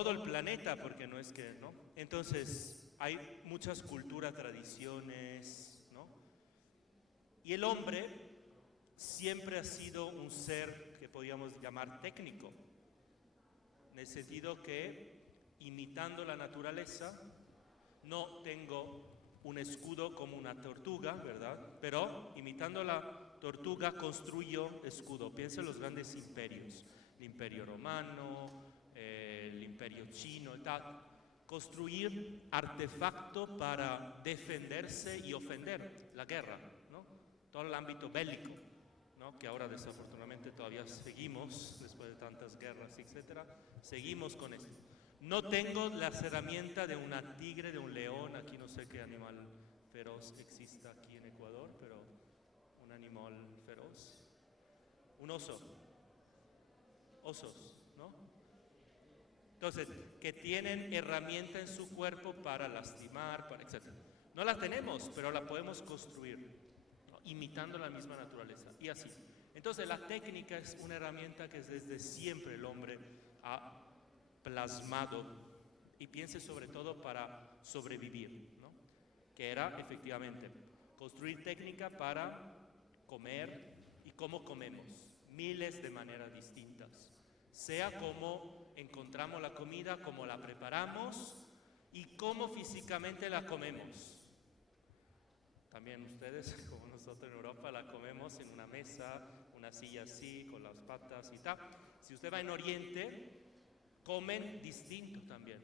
todo el planeta, porque no es que, ¿no? Entonces, hay muchas culturas, tradiciones, ¿no? Y el hombre siempre ha sido un ser que podríamos llamar técnico, en el sentido que, imitando la naturaleza, no tengo un escudo como una tortuga, ¿verdad? Pero, imitando la tortuga, construyo escudo. Piensa en los grandes imperios, el imperio romano, el imperio chino y tal. Construir artefacto para defenderse y ofender, la guerra, ¿no? Todo el ámbito bélico, ¿no? Que ahora desafortunadamente todavía seguimos, después de tantas guerras, etcétera, seguimos con esto. No tengo las herramientas de una tigre, de un león, aquí no sé qué animal feroz exista aquí en Ecuador, pero un animal feroz. Un oso. Osos, ¿no? Entonces, que tienen herramienta en su cuerpo para lastimar, para, etc. No la tenemos, pero la podemos construir, ¿no? Imitando la misma naturaleza, y así. Entonces, la técnica es una herramienta que desde siempre el hombre ha plasmado, y piense sobre todo para sobrevivir, ¿no? Que era, efectivamente, construir técnica para comer y cómo comemos, miles de maneras distintas. Sea cómo encontramos la comida, cómo la preparamos y cómo físicamente la comemos. También ustedes, como nosotros en Europa, la comemos en una mesa, una silla así, con las patas y tal. Si usted va en Oriente, comen distinto también.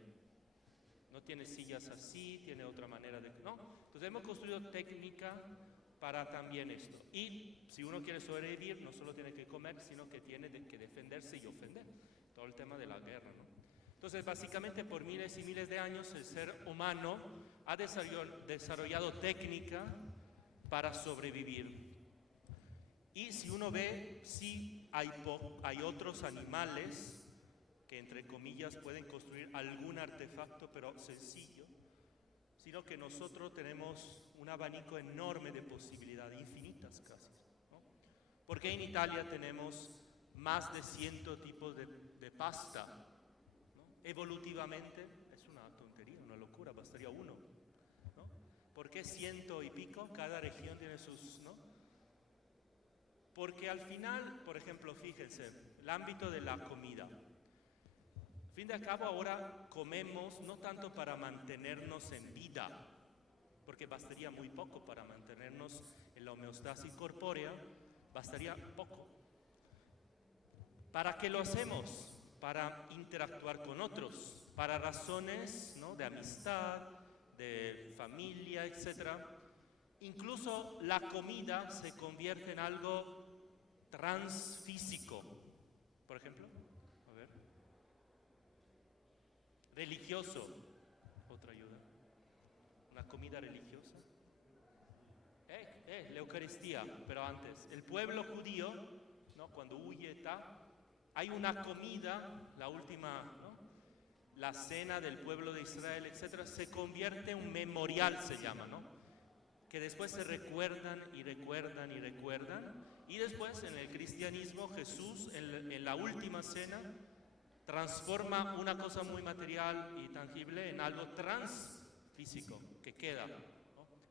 No tiene sillas así, tiene otra manera de... ¿no? Entonces hemos construido técnica para también esto. Y si uno quiere sobrevivir, no solo tiene que comer, sino que tiene que defenderse y ofender. Todo el tema de la guerra, ¿no? Entonces, básicamente, por miles y miles de años, el ser humano ha desarrollado técnica para sobrevivir. Y si uno ve, sí hay otros animales que, entre comillas, pueden construir algún artefacto, pero sencillo, sino que nosotros tenemos un abanico enorme de posibilidades, infinitas casi, ¿no? Porque en Italia tenemos más de 100 tipos de pasta, ¿no? Evolutivamente es una tontería, una locura, bastaría uno, ¿no? ¿Por qué 100 y pico? Cada región tiene sus, ¿no? Porque al final, por ejemplo, fíjense, el ámbito de la comida. Al fin de cabo, ahora comemos no tanto para mantenernos en vida, porque bastaría muy poco para mantenernos en la homeostasis corpórea, bastaría poco. ¿Para qué lo hacemos? Para interactuar con otros, para razones, ¿no?, de amistad, de familia, etc. Incluso la comida se convierte en algo transfísico. Por ejemplo, a ver, religioso, otra ayuda, una comida religiosa. La Eucaristía, pero antes, el pueblo judío, ¿no?, cuando huye, hay una comida, la última, ¿no?, la cena del pueblo de Israel, etc., se convierte en un memorial, se llama, ¿no?, que después se recuerdan y recuerdan y recuerdan, y después en el cristianismo Jesús en la última cena transforma una cosa muy material y tangible en algo transfísico que queda, ¿no?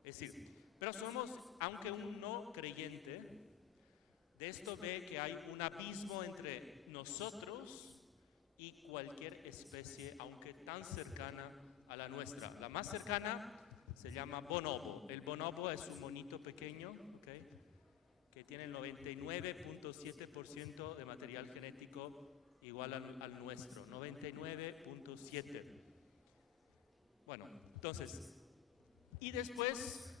Es decir, pero somos, aunque un no creyente, de esto ve que hay un abismo entre nosotros y cualquier especie, aunque tan cercana a la nuestra. La más cercana se llama bonobo. El bonobo es un monito pequeño, ¿okay?, que tiene el 99.7% de material genético igual al nuestro, 99.7. Bueno, entonces, y después,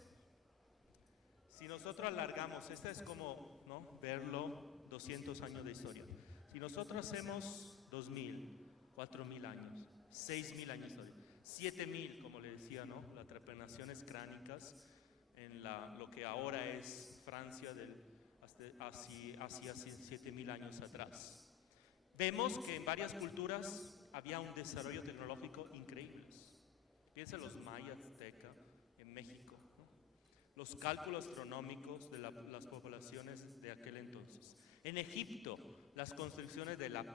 si nosotros alargamos, esta es como, ¿no?, verlo 200 años de historia. Si nosotros hacemos 2000, 4000 años, 6000 años de historia, 7000, como le decía, ¿no?, las trepenaciones cránicas en lo que ahora es Francia, hacia 7000 años atrás. Vemos que en varias culturas había un desarrollo tecnológico increíble. Piensa en los mayas, aztecas, en México, ¿no?, los cálculos astronómicos de las poblaciones de aquel entonces. En Egipto, las construcciones de las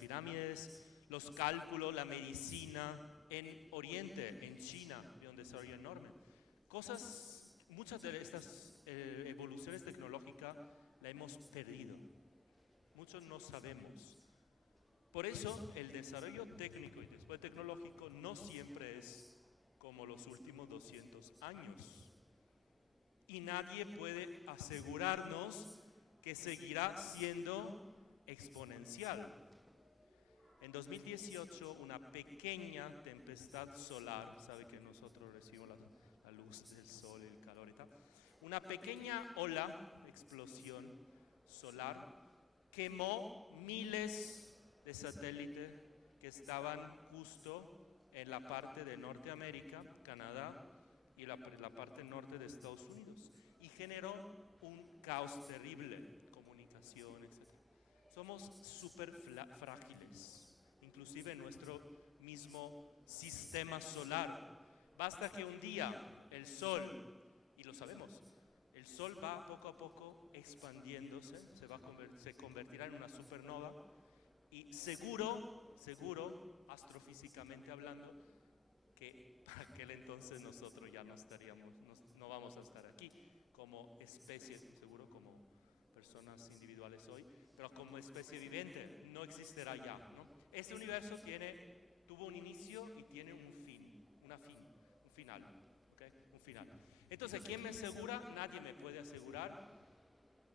pirámides, los cálculos, la medicina en Oriente, en China, de un desarrollo enorme. Muchas de estas evoluciones tecnológicas la hemos perdido. Muchos no sabemos. Por eso el desarrollo técnico y después tecnológico no siempre es como los últimos 200 años. Y nadie puede asegurarnos que seguirá siendo exponencial. En 2018, una pequeña tempestad solar, sabe que nosotros recibimos la luz del sol, el calor y tal, una pequeña ola, explosión solar, quemó miles de satélites que estaban justo en la parte de Norteamérica, Canadá y la parte norte de Estados Unidos, y generó un caos terrible, comunicación, etc. Somos súper frágiles. Inclusive nuestro mismo sistema solar. Basta que un día el Sol, y lo sabemos, el Sol va poco a poco expandiéndose, se convertirá en una supernova y seguro, astrofísicamente hablando, que para aquel entonces nosotros ya no vamos a estar aquí como especie, seguro como personas individuales hoy, pero como especie viviente no existirá ya, ¿no? Este universo tuvo un inicio y tiene un final, ¿okay? Un final. Entonces, ¿quién me asegura? Nadie me puede asegurar.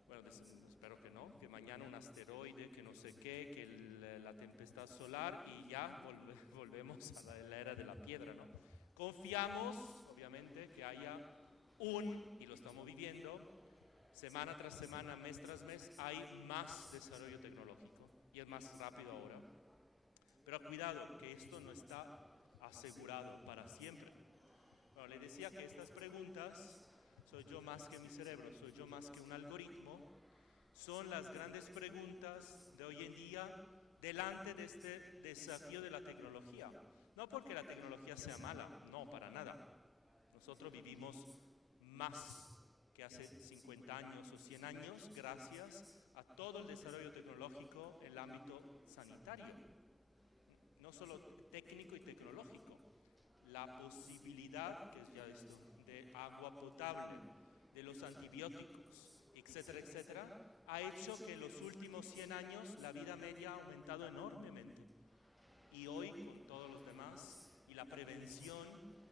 Bueno, espero que no, que mañana un asteroide, que no sé qué, que la tempestad solar y ya volvemos a la era de la piedra, ¿no? Confiamos, obviamente, que haya y lo estamos viviendo, semana tras semana, mes tras mes, hay más desarrollo tecnológico y es más rápido ahora. Pero cuidado, que esto no está asegurado para siempre. Bueno, le decía que estas preguntas, soy yo más que mi cerebro, soy yo más que un algoritmo, son las grandes preguntas de hoy en día delante de este desafío de la tecnología. No porque la tecnología sea mala, no, para nada. Nosotros vivimos más que hace 50 años o 100 años gracias a todo el desarrollo tecnológico en el ámbito sanitario. No solo técnico y tecnológico, la posibilidad, que es ya esto, de agua potable, de los antibióticos, etcétera, etcétera, ha hecho que en los últimos 100 años la vida media ha aumentado enormemente. Y hoy, con todos los demás, y la prevención,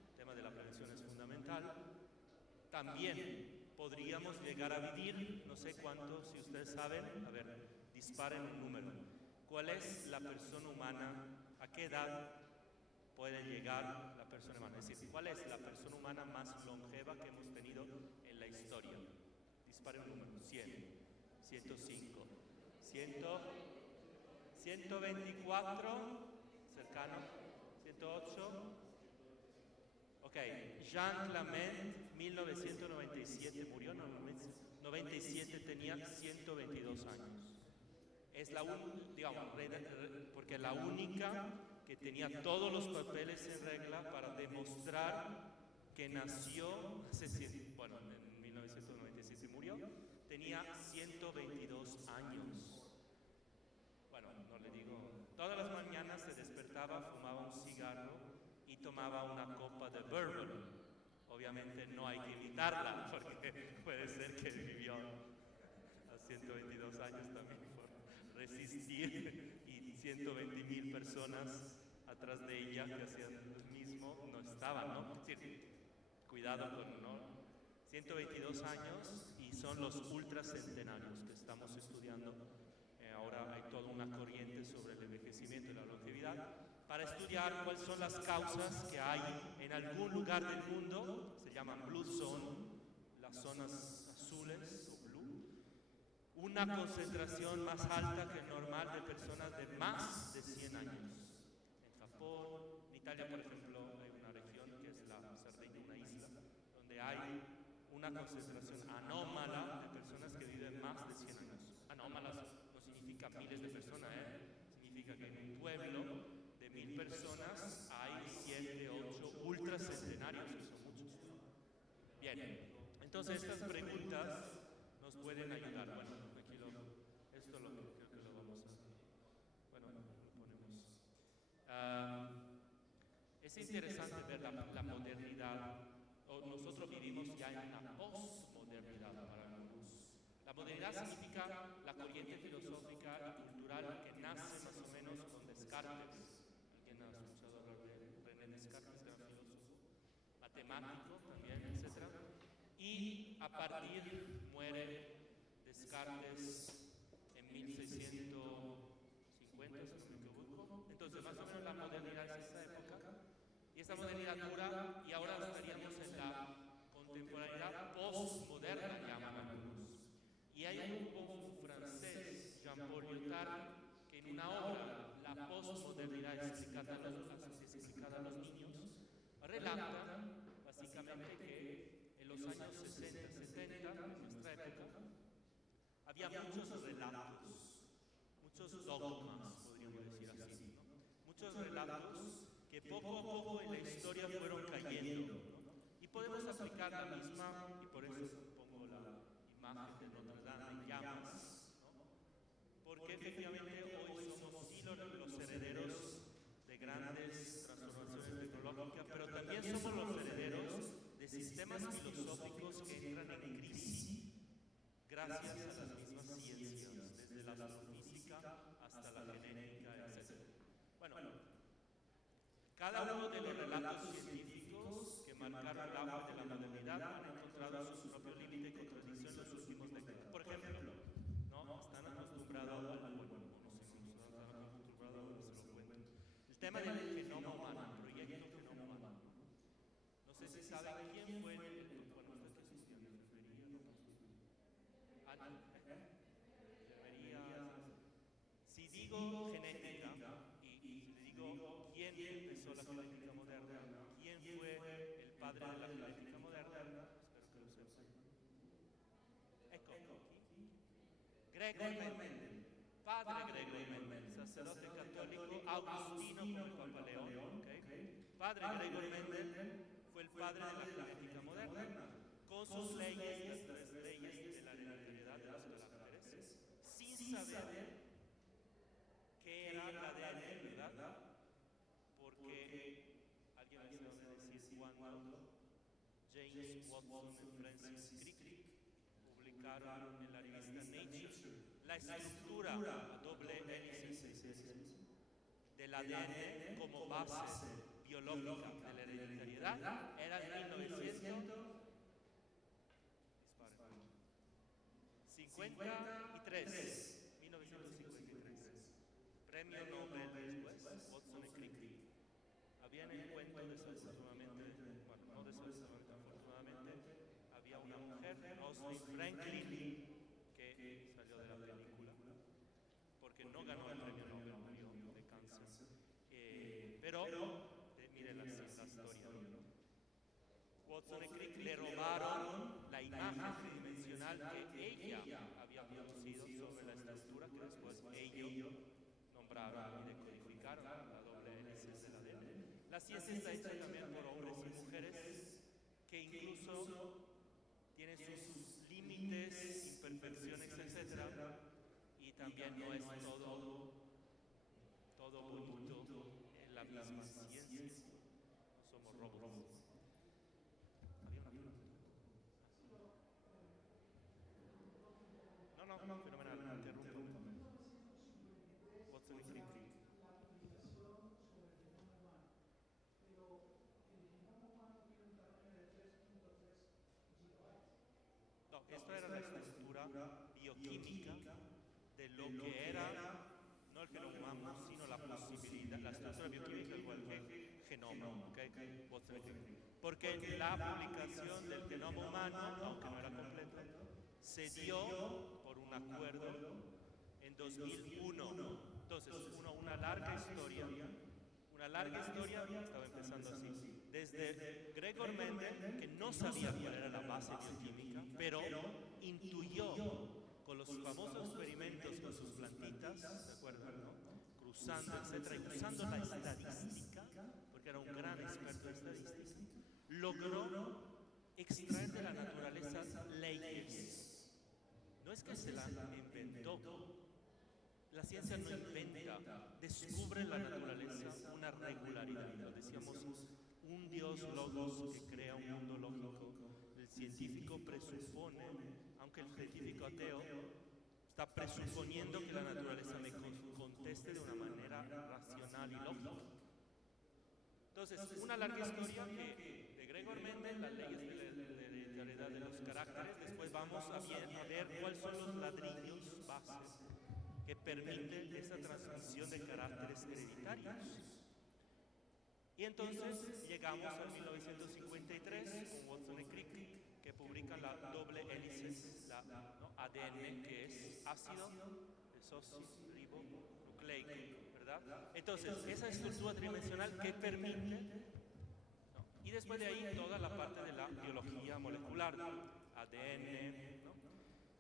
el tema de la prevención es fundamental, también podríamos llegar a vivir, no sé cuánto, si ustedes saben, a ver, disparen un número. ¿Cuál es la persona humana? ¿A qué edad puede llegar la persona humana? Es decir, ¿cuál es la persona humana más longeva que hemos tenido en la historia? Disparen un número. 100, 105, 100, 124, cercano, 108. Ok, Jean Clement, 1997, murió en 97, tenía 122 años. Es porque la única que tenía todos los papeles en regla para demostrar que nació, en 1997 murió, tenía 122 años. Bueno, no le digo, todas las mañanas se despertaba, fumaba un cigarro y tomaba una copa de bourbon. Obviamente no hay que imitarla, porque puede ser que vivió a 122 años también por resistir y 120,000 personas atrás de ella que hacían lo mismo no estaban, ¿no? Es decir, cuidado con, ¿no? 122 años y son los ultracentenarios que estamos estudiando. Ahora hay toda una corriente sobre el envejecimiento y la longevidad para estudiar cuáles son las causas que hay en algún lugar del mundo, se llaman Blue Zone, las zonas azules o blue, una concentración más alta que normal de personas de más de 100 años. En Japón, en Italia, por ejemplo, hay una región que es la Cerdeña, una isla, donde hay una concentración anómala de personas que viven más de 100 años. Anómalas no significa miles de personas, significa que en un pueblo de 1000 personas hay 7, 8 ultracentenarios, que son muchos. Bien, entonces estas preguntas nos pueden ayudar. Bueno, aquí esto creo que lo vamos a, bueno, lo ponemos. Es interesante ver la modernidad, o nosotros vivimos ya en una posmodernidad para algunos. La modernidad significa la corriente filosófica y cultural que nace más o menos con Descartes. ¿Alguien ha escuchado hablar de René Descartes, gran filósofo? Matemático también, etc. Y a partir muere Descartes en 1650, si no me equivoco. Entonces, más o menos la modernidad es esa época. Y esta modernidad dura, y ahora estaríamos en la contemporaneidad postmoderna, llaman algunos. Y hay un filósofo francés, Jean-Paul Lyotard, que en una obra, La postmodernidad explicada a los niños, relata básicamente que en los años 60, 70, en nuestra época, había muchos relatos, muchos dogmas, podríamos decir así, ¿no? Muchos relatos que poco a poco en la historia fueron cayendo, ¿no? Y podemos aplicar la misma, y por eso pongo la imagen de Notre Dame en llamas, ¿no? Porque efectivamente hoy somos sí los herederos de grandes transformaciones tecnológicas, pero también somos los herederos de sistemas filosóficos que entran en crisis gracias a las mismas ciencias, desde la astrofísica hasta la genética, etc. Bueno, cada uno de los relatos científicos que marcaron la auge de la modernidad han encontrado su propio límite y contradicción en los últimos décadas. Por ejemplo, ¿no? Están acostumbrados al bueno, no sé si están acostumbrados, se lo cuento. El tema del genoma humano, el proyecto genoma humano. No sé si saben quién fue bueno, usted que estudió enfermería, ¿no? Si digo genética y le digo quién empezó la genética moderna, quién fue el padre de la genética moderna, espero que lo sepan. Ecco, Gregor Mendel, padre Gregor Mendel, sacerdote católico agustino como el Papa León, ¿okay? Padre Gregor Mendel fue el padre de la genética moderna, con sus leyes, las 3 leyes de la hereditariedad de los caracteres, sin saber qué era la ADN, ¿verdad? Porque alguien me sabe decir cuando James Watson y Francis Crick publicaron en la revista Nature la estructura a doble hélice del ADN como base biológica de la hereditariedad, era en 1953. Premio Nobel después, Watson y Crick. Había en el cuento, desafortunadamente, bueno, no desafortunadamente, afortunadamente, había una mujer, Rosalind Franklin, que salió de la película, porque no ganó el premio Nobel, murió de cáncer. Pero, mire la historia. Watson y Crick le robaron la imagen tridimensional que ella había producido sobre la estructura que después ellos nombraron y decodificaron, la doble hélice del ADN. La ciencia está hecha también por hombres y mujeres que incluso tienen sus límites, imperfecciones, etc. Y también no es todo bonito en la misma ciencia. No somos robots. No, fenomenal, interrumpo. Watson y Crick. No, esto era la estructura bioquímica de lo que era, no el genoma humano, sino la posibilidad, la estructura bioquímica de cualquier genoma, ¿okay? Watson y Crick. Porque en la publicación del genoma humano, aunque no era completo, se dio por un acuerdo en 2001. Entonces, una larga historia. Una larga historia estaba empezando así. Desde Gregor Mendel, que no sabía cuál era la base bioquímica, pero intuyó con los famosos experimentos con sus plantitas, ¿se acuerdan, no? Cruzando, etcétera, y usando la estadística, porque era un gran experto en estadística, logró extraer de la naturaleza leyes. No es que se la inventó. La ciencia no inventa descubre en la naturaleza una regularidad. Lo decíamos, un Dios logos que crea un mundo lógico. El científico presupone, aunque el científico ateo está presuponiendo que la naturaleza me conteste de una manera racional y lógica. Entonces, una larga historia que de Gregor Mendel, las leyes de hereditariedad de los caracteres. Después vamos a ver cuáles son los ladrillos bases que permiten esa transmisión de caracteres hereditarios. Y entonces llegamos al 1953 con Watson y Crick, que publican la doble hélice, la ADN, que es ácido desoxirribonucleico, ¿verdad? Entonces, esa estructura tridimensional que permite, y después de ahí toda la parte de la biología molecular, ADN,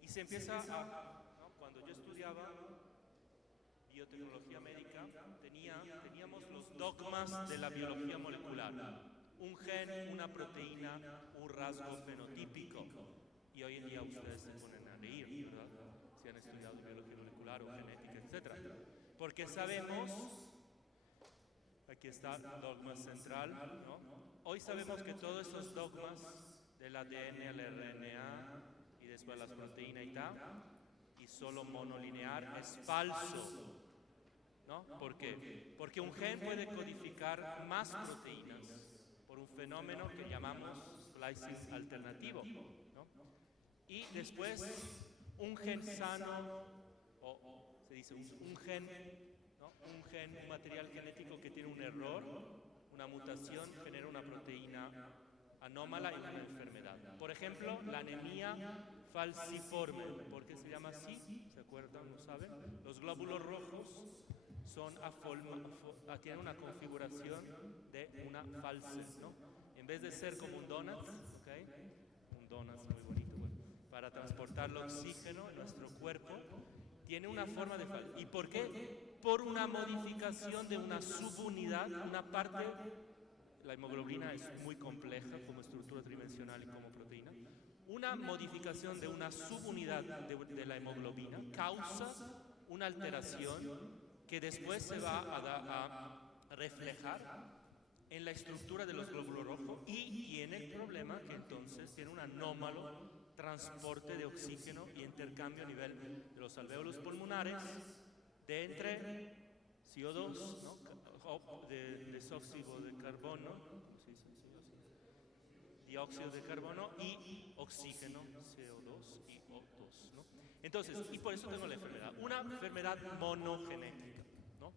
y se empieza a, cuando yo estudiaba biotecnología médica, teníamos los dogmas de la biología molecular. Un gen, una proteína, un rasgo fenotípico. Y hoy en día ustedes se ponen a leer, ¿verdad? Si han estudiado biología molecular o genética, etc. Porque sabemos, aquí está el dogma central, ¿no? Hoy sabemos que todos esos dogmas del ADN, el RNA y después las proteínas y tal, y solo monolinear es falso, ¿no? ¿Por qué? Porque un gen puede codificar más proteínas por un fenómeno que llamamos splicing alternativo, ¿no? Y después un gen sano, o se dice un gen, ¿no? Un material genético que tiene un error, una mutación, genera una proteína anómala y una enfermedad. Por ejemplo, la anemia falciforme. ¿Por qué se llama así? ¿Se acuerdan? ¿No saben? Los glóbulos rojos tienen una configuración de una falsa, ¿no? En vez de ser como un donut, ¿okay? Un donut muy bonito, bueno, para transportar el oxígeno en nuestro cuerpo, tiene una forma de falsa. ¿Y por qué? Por una modificación de una subunidad, una parte. La hemoglobina es muy compleja como estructura tridimensional y como proteína. Una modificación de una subunidad de la hemoglobina causa una alteración que después se va a reflejar en la estructura de los glóbulos rojos y tiene el problema que entonces tiene un anómalo transporte de oxígeno y intercambio a nivel de los alvéolos pulmonares de entre CO2, ¿no? De desóxido de carbono, dióxido de carbono y oxígeno, CO2 y O2, ¿no? Entonces, y por eso tengo la enfermedad, una enfermedad monogenética, ¿no?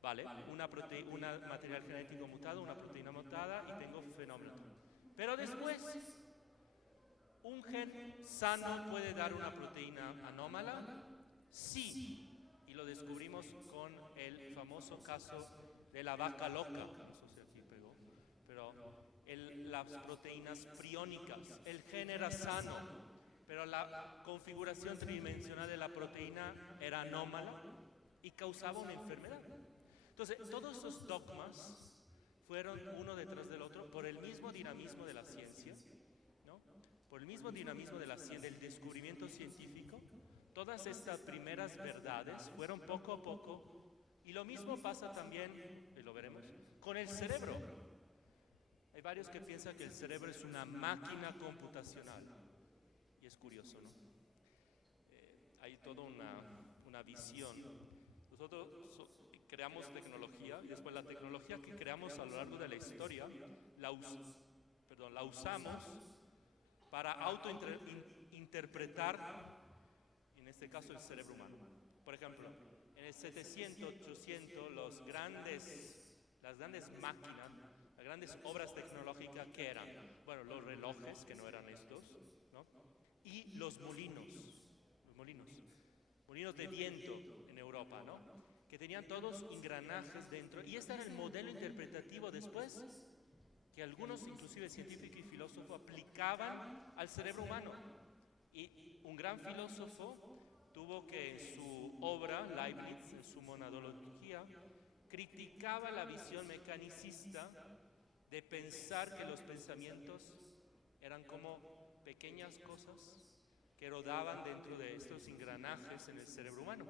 Vale, una material genético mutado, una proteína mutada y tengo fenómeno. Pero después, ¿un gen sano puede dar una proteína anómala? Sí. Y lo descubrimos con el famoso caso de la vaca loca, no sé si aquí pegó, pero las proteínas priónicas. El gen era sano, pero la configuración tridimensional de la proteína era anómala y causaba una enfermedad. Entonces, todos esos dogmas fueron uno detrás del otro por el mismo dinamismo de la ciencia, ¿no? Por el mismo dinamismo de la ciencia, del descubrimiento científico. Todas estas primeras verdades fueron poco a poco, y lo mismo pasa también, y lo veremos, con el cerebro. Hay varios que piensan que el cerebro es una máquina computacional, y es curioso, ¿no? Hay toda una visión. Nosotros creamos tecnología, y después la tecnología que creamos a lo largo de la historia, la usamos para autointerpretar, en este caso, el cerebro humano. Por ejemplo, en el 700, 800, las grandes máquinas, las grandes obras tecnológicas, ¿qué eran? Bueno, los relojes, que no eran estos, ¿no? Y los molinos de viento en Europa, ¿no? Que tenían todos engranajes dentro, y este era el modelo interpretativo después que algunos, inclusive científicos y filósofos, aplicaban al cerebro humano. Y un gran filósofo tuvo que, en su obra, Leibniz, en su monadología, criticaba la visión mecanicista de pensar que los pensamientos eran como pequeñas cosas que rodaban dentro de estos engranajes en el cerebro humano.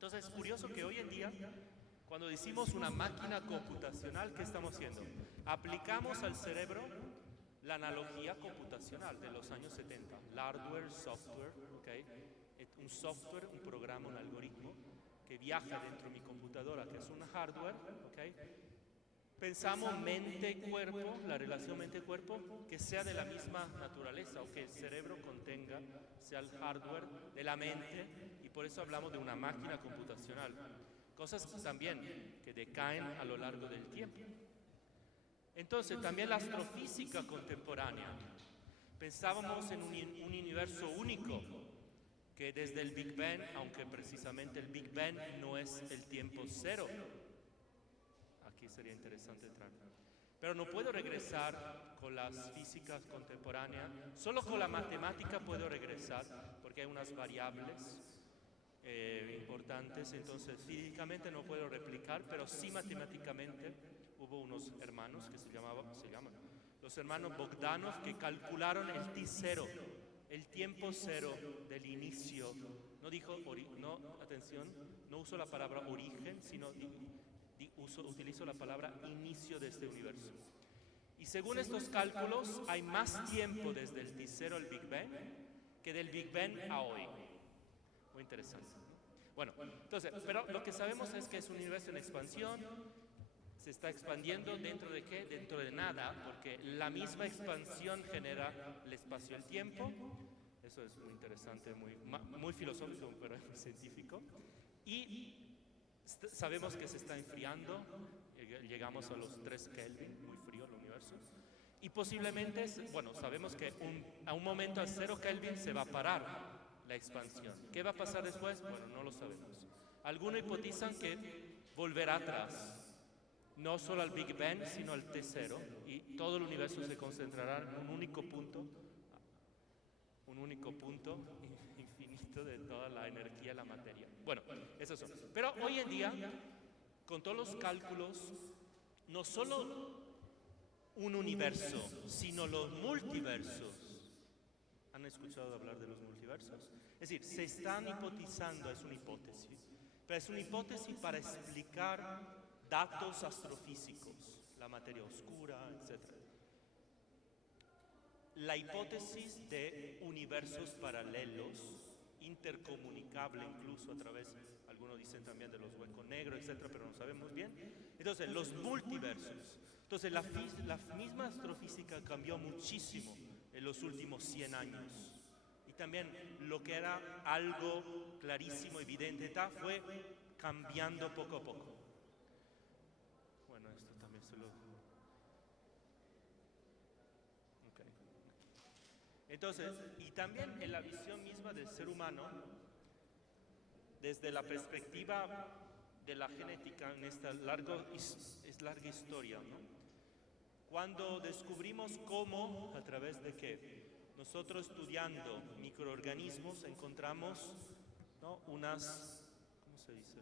Entonces es curioso que hoy en día, cuando decimos una máquina computacional, ¿qué estamos haciendo? Aplicamos al cerebro la analogía computacional de los años 70, hardware, software, ¿okay? Un software, un programa, un algoritmo que viaja dentro de mi computadora, que es un hardware, ¿okay? Pensamos mente-cuerpo, la relación mente-cuerpo, que sea de la misma naturaleza, o que el cerebro contenga, sea el hardware de la mente, y por eso hablamos de una máquina computacional. Cosas también que decaen a lo largo del tiempo. Entonces, también la astrofísica contemporánea. Pensábamos en un universo único, que desde el Big Bang, aunque precisamente el Big Bang no es el tiempo cero, aquí sería interesante entrar, pero no puedo regresar con las físicas contemporáneas, solo con la matemática puedo regresar, porque hay unas variables importantes, entonces físicamente no puedo replicar, pero sí matemáticamente. Hubo unos hermanos que se llaman los hermanos Bogdanov, que calcularon el T0, el tiempo cero del inicio. No dijo, atención, no uso la palabra origen, sino utilizo la palabra inicio de este universo. Y según estos cálculos, hay más tiempo desde el T0 al Big Bang que del Big Bang a hoy. Muy interesante. Bueno, entonces, pero lo que sabemos es que es un universo en expansión. Se está expandiendo dentro de ¿qué? Dentro de nada, porque la misma expansión genera el espacio y el tiempo. Eso es muy interesante, muy filosófico, pero científico. Y sabemos que se está enfriando, llegamos a los 3 Kelvin, muy frío el universo. Y posiblemente, bueno, sabemos que a un momento a 0 Kelvin se va a parar la expansión. ¿Qué va a pasar después? Bueno, no lo sabemos. Algunos hipotizan que volverá atrás. No solo al Big Bang, sino al T0, y todo el universo se concentrará en un único punto infinito de toda la energía y la materia. Bueno, eso son. Pero hoy en día, con todos los cálculos, no solo un universo, sino los multiversos. ¿Han escuchado hablar de los multiversos? Es decir, se están hipotizando, es una hipótesis, pero es una hipótesis para explicar datos astrofísicos, la materia oscura, etc. La hipótesis de universos paralelos, intercomunicable incluso a través, algunos dicen también de los huecos negros, etc., pero no sabemos bien. Entonces, los multiversos. Entonces, la misma astrofísica cambió muchísimo en los últimos 100 años. Y también lo que era algo clarísimo, evidente, fue cambiando poco a poco. Bueno, esto también se lo... Okay. Entonces, y también en la visión misma del ser humano, desde la perspectiva de la genética en esta larga historia, ¿no? Cuando descubrimos cómo, a través de qué, nosotros estudiando microorganismos encontramos, ¿no? Unas, ¿cómo se dice?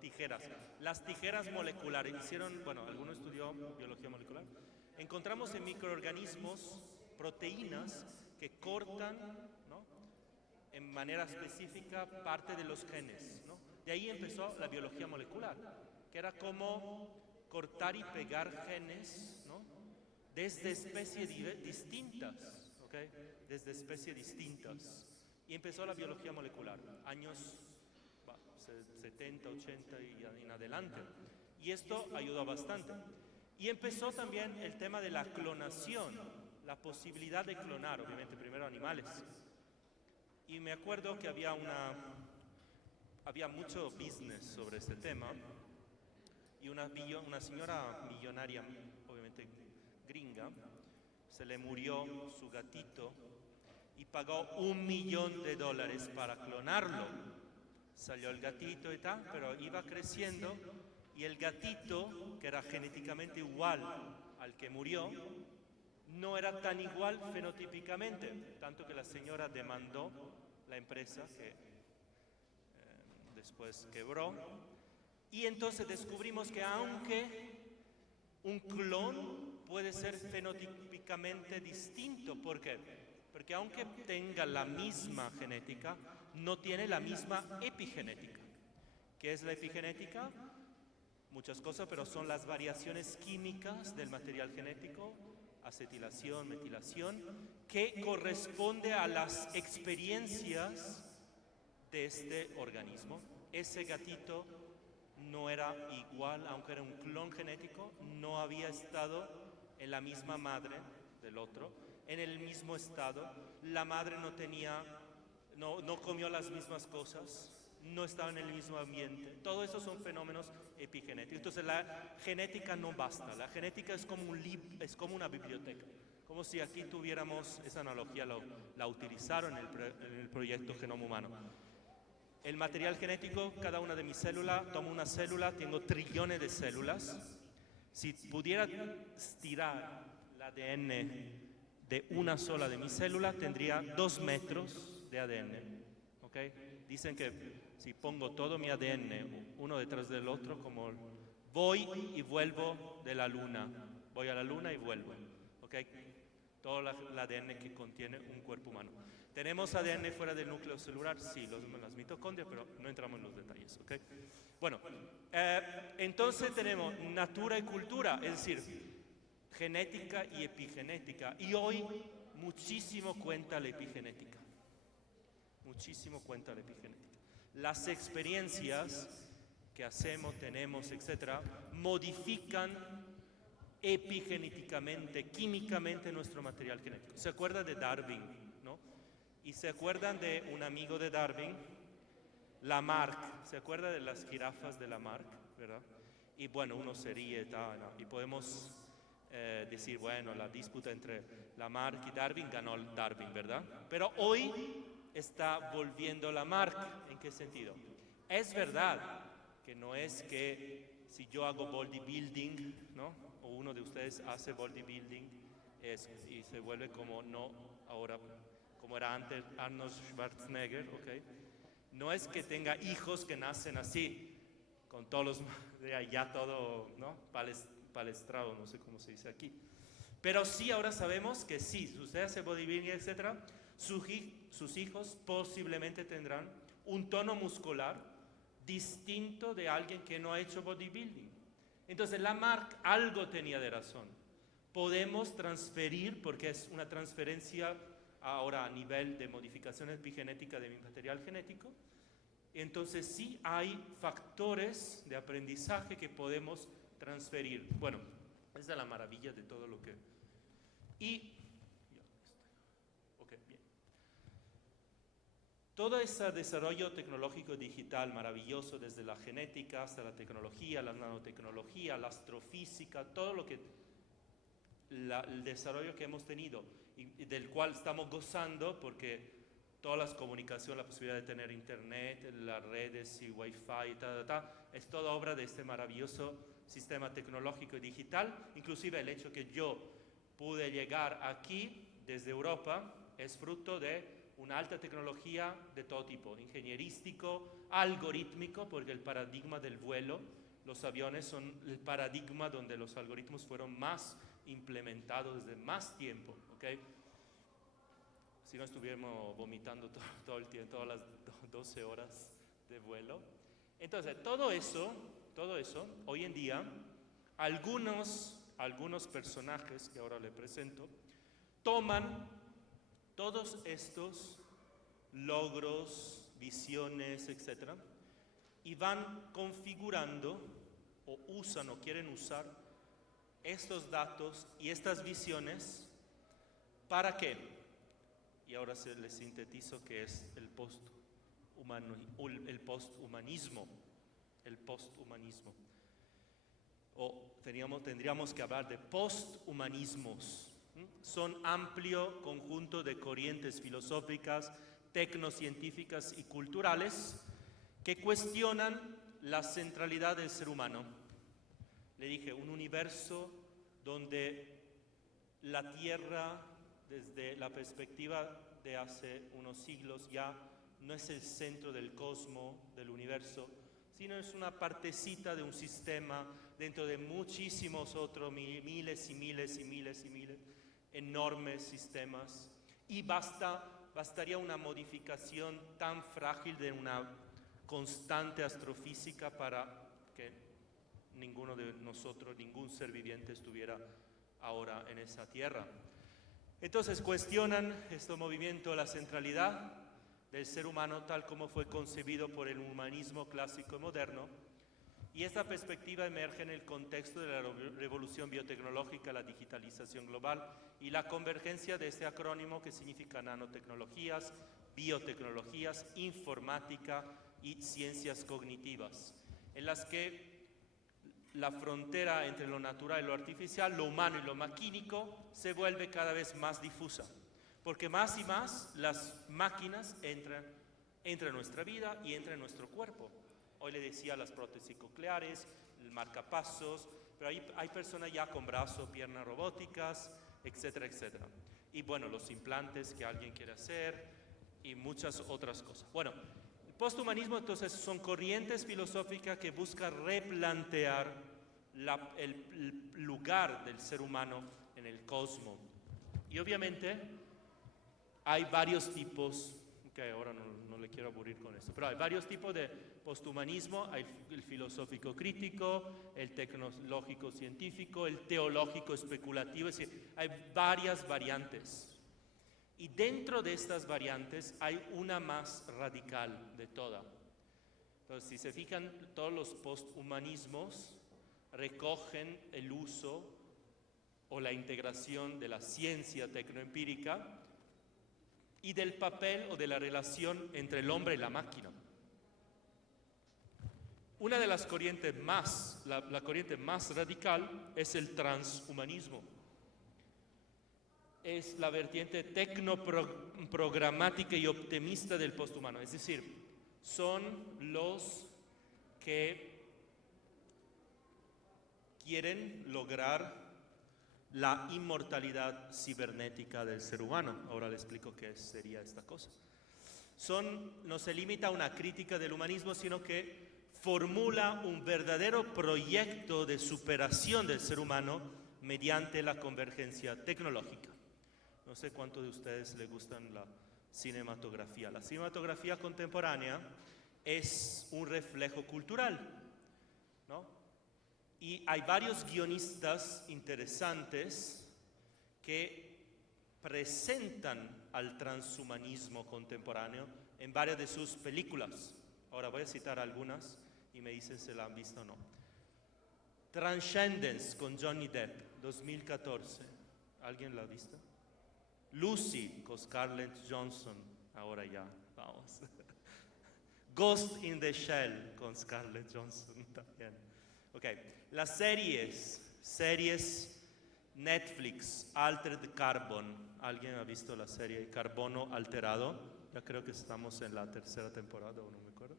Tijeras. Las tijeras moleculares bueno, alguno estudió biología molecular. Encontramos en microorganismos proteínas que cortan, ¿no? En manera específica parte de los genes, ¿no? De ahí empezó la biología molecular, que era como cortar y pegar genes, ¿no? Desde especies distintas, ¿ok? Desde especies distintas. Y empezó la biología molecular, años 70, 80 y en adelante. Y esto ayudó bastante. Y empezó también el tema de la clonación, la posibilidad de clonar, obviamente primero animales. Y me acuerdo que había mucho business sobre este tema, y una señora millonaria, obviamente gringa, se le murió su gatito y pagó $1 millón para clonarlo. Salió el gatito y tal, pero iba creciendo, y el gatito, que era genéticamente igual al que murió, no era tan igual fenotípicamente, tanto que la señora demandó la empresa, que después quebró. Y entonces descubrimos que aunque un clon puede ser fenotípicamente distinto, ¿por qué? Porque aunque tenga la misma genética, no tiene la misma epigenética. ¿Qué es la epigenética? Muchas cosas, pero son las variaciones químicas del material genético, acetilación, metilación, que corresponde a las experiencias de este organismo. Ese gatito no era igual, aunque era un clon genético, no había estado en la misma madre del otro, en el mismo estado, la madre no comió las mismas cosas, no estaba en el mismo ambiente. Todo eso son fenómenos epigenéticos. Entonces la genética no basta, la genética es como es como una biblioteca. Como si aquí tuviéramos, esa analogía la utilizaron en el proyecto Genoma Humano. El material genético, cada una de mis células, tomo una célula, tengo trillones de células. Si pudiera estirar el ADN de una sola de mis células, tendría 2 metros de ADN. ¿Okay? Dicen que si pongo todo mi ADN uno detrás del otro, como voy y vuelvo de la luna, voy a la luna y vuelvo. ¿Okay? Todo el ADN que contiene un cuerpo humano. ¿Tenemos ADN fuera del núcleo celular? Sí, las mitocondrias, pero no entramos en los detalles. ¿Okay? Bueno, entonces tenemos natura y cultura, es decir, genética y epigenética. Y hoy muchísimo cuenta la epigenética. Muchísimo cuenta la epigenética. Las experiencias que hacemos, tenemos, etcétera, modifican epigenéticamente, químicamente nuestro material genético. ¿Se acuerdan de Darwin? ¿No? Y se acuerdan de un amigo de Darwin, Lamarck. ¿Se acuerdan de las jirafas de Lamarck? ¿Verdad? Y bueno, uno se ríe ¿no? Y podemos decir, bueno, la disputa entre Lamarck y Darwin ganó Darwin, ¿verdad? Pero hoy está volviendo Lamarck. ¿En qué sentido? Es verdad que no es que si yo hago bodybuilding, ¿no? O uno de ustedes hace bodybuilding y se vuelve como no ahora, como era antes Arnold Schwarzenegger, ¿ok? No es que tenga hijos que nacen así, con todos los, ya todo, ¿no? Palestrado, no sé cómo se dice aquí. Pero sí ahora sabemos que sí, si usted hace bodybuilding, etc., sus hijos posiblemente tendrán un tono muscular distinto de alguien que no ha hecho bodybuilding. Entonces Lamarck algo tenía de razón. Podemos transferir, porque es una transferencia ahora a nivel de modificación epigenética de mi material genético, entonces sí hay factores de aprendizaje que podemos transferir. Bueno, esa es la maravilla de todo lo que... Ok, bien. Todo ese desarrollo tecnológico digital maravilloso, desde la genética hasta la tecnología, la nanotecnología, la astrofísica, todo lo que... el desarrollo que hemos tenido y del cual estamos gozando porque todas las comunicaciones, la posibilidad de tener internet, las redes y wifi, es toda obra de este maravilloso sistema tecnológico y digital. Inclusive el hecho que yo pude llegar aquí desde Europa es fruto de una alta tecnología de todo tipo, ingenierístico, algorítmico, porque el paradigma del vuelo, los aviones son el paradigma donde los algoritmos fueron más implementados desde más tiempo, ¿ok? Si no estuviéramos vomitando todo el tiempo, todas las 12 horas de vuelo. Entonces, todo eso, hoy en día, algunos personajes que ahora le presento, toman todos estos logros, visiones, etc., y van configurando, o usan o quieren usar, estos datos y estas visiones, ¿para qué? Y ahora se les sintetizo que es el posthumanismo. O tendríamos que hablar de posthumanismos. Son amplio conjunto de corrientes filosóficas, tecnocientíficas y culturales que cuestionan la centralidad del ser humano. Le dije, un universo donde la Tierra, desde la perspectiva de hace unos siglos, ya no es el centro del cosmos, del universo, sino es una partecita de un sistema dentro de muchísimos otros, miles y miles y miles y miles, enormes sistemas. Y basta bastaría una modificación tan frágil de una constante astrofísica para que ninguno de nosotros, ningún ser viviente estuviera ahora en esa Tierra. Entonces cuestionan este movimiento la centralidad del ser humano tal como fue concebido por el humanismo clásico y moderno, y esta perspectiva emerge en el contexto de la revolución biotecnológica, la digitalización global y la convergencia de este acrónimo que significa nanotecnologías, biotecnologías, informática y ciencias cognitivas, en las que la frontera entre lo natural y lo artificial, lo humano y lo maquínico, se vuelve cada vez más difusa, porque más y más las máquinas entran en nuestra vida y entran en nuestro cuerpo. Hoy le decía las prótesis cocleares, el marcapasos, pero hay personas ya con brazo, piernas robóticas, etcétera, etcétera. Y bueno, los implantes que alguien quiere hacer y muchas otras cosas. Bueno, el posthumanismo entonces son corrientes filosóficas que buscan replantear el lugar del ser humano en el cosmos. Y obviamente hay varios tipos, que ahora no le quiero aburrir con esto, pero hay varios tipos de posthumanismo. Hay el filosófico crítico, el tecnológico científico, el teológico especulativo, es decir, hay varias variantes. Y dentro de estas variantes hay una más radical de todas. Entonces, si se fijan, todos los posthumanismos recogen el uso o la integración de la ciencia tecnoempírica y del papel o de la relación entre el hombre y la máquina. Una de las corrientes más, la corriente más radical es el transhumanismo. Es la vertiente tecnoprogramática y optimista del posthumano, es decir, son los que quieren lograr la inmortalidad cibernética del ser humano. Ahora le explico qué sería esta cosa. No se limita a una crítica del humanismo, sino que formula un verdadero proyecto de superación del ser humano mediante la convergencia tecnológica. No sé cuántos de ustedes les gustan la cinematografía. La cinematografía contemporánea es un reflejo cultural, ¿no? Y hay varios guionistas interesantes que presentan al transhumanismo contemporáneo en varias de sus películas. Ahora voy a citar algunas y me dicen si la han visto o no. Transcendence con Johnny Depp, 2014. ¿Alguien la ha visto? Lucy con Scarlett Johansson, ahora ya, vamos. Ghost in the Shell con Scarlett Johansson también. Ok, las series Netflix, Altered Carbon. ¿Alguien ha visto la serie Carbono Alterado? Ya creo que estamos en la 3ª temporada, o no me acuerdo.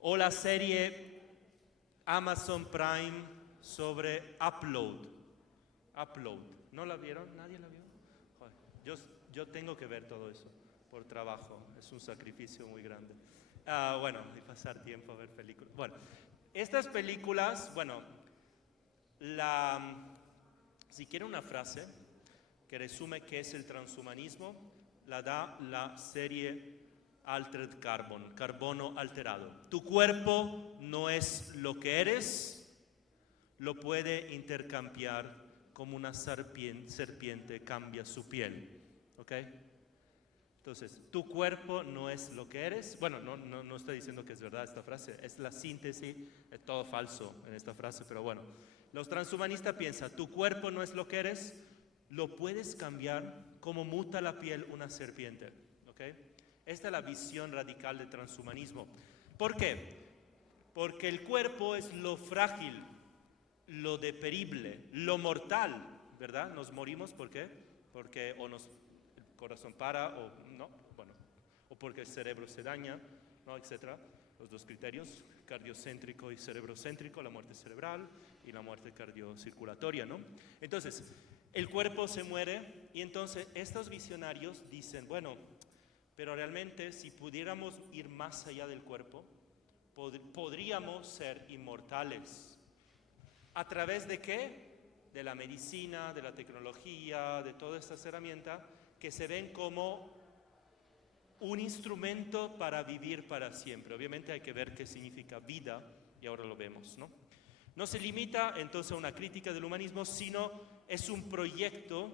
O la serie Amazon Prime sobre Upload. ¿No la vieron? ¿Nadie la vio? Joder, yo tengo que ver todo eso por trabajo. Es un sacrificio muy grande. Bueno, y pasar tiempo a ver películas. Bueno, estas películas, bueno, si quieren una frase que resume qué es el transhumanismo, la da la serie Altered Carbon, Carbono Alterado. Tu cuerpo no es lo que eres, lo puede intercambiar como una serpiente cambia su piel, ¿ok? Entonces, tu cuerpo no es lo que eres. Bueno, no estoy diciendo que es verdad esta frase, es la síntesis, es todo falso en esta frase, pero bueno. Los transhumanistas piensan, tu cuerpo no es lo que eres, lo puedes cambiar como muta la piel una serpiente, ¿ok? Esta es la visión radical del transhumanismo. ¿Por qué? Porque el cuerpo es lo frágil, lo deperible, lo mortal, ¿verdad? Nos morimos, ¿por qué? Porque el corazón para o no, bueno, o porque el cerebro se daña, ¿no? Etcétera. Los dos criterios, cardiocéntrico y cerebrocéntrico, la muerte cerebral y la muerte cardiocirculatoria, ¿no? Entonces, el cuerpo se muere y entonces estos visionarios dicen, bueno, pero realmente si pudiéramos ir más allá del cuerpo, podríamos ser inmortales. ¿A través de qué? De la medicina, de la tecnología, de todas estas herramientas que se ven como un instrumento para vivir para siempre. Obviamente hay que ver qué significa vida y ahora lo vemos, ¿no? No se limita entonces a una crítica del humanismo, sino es un proyecto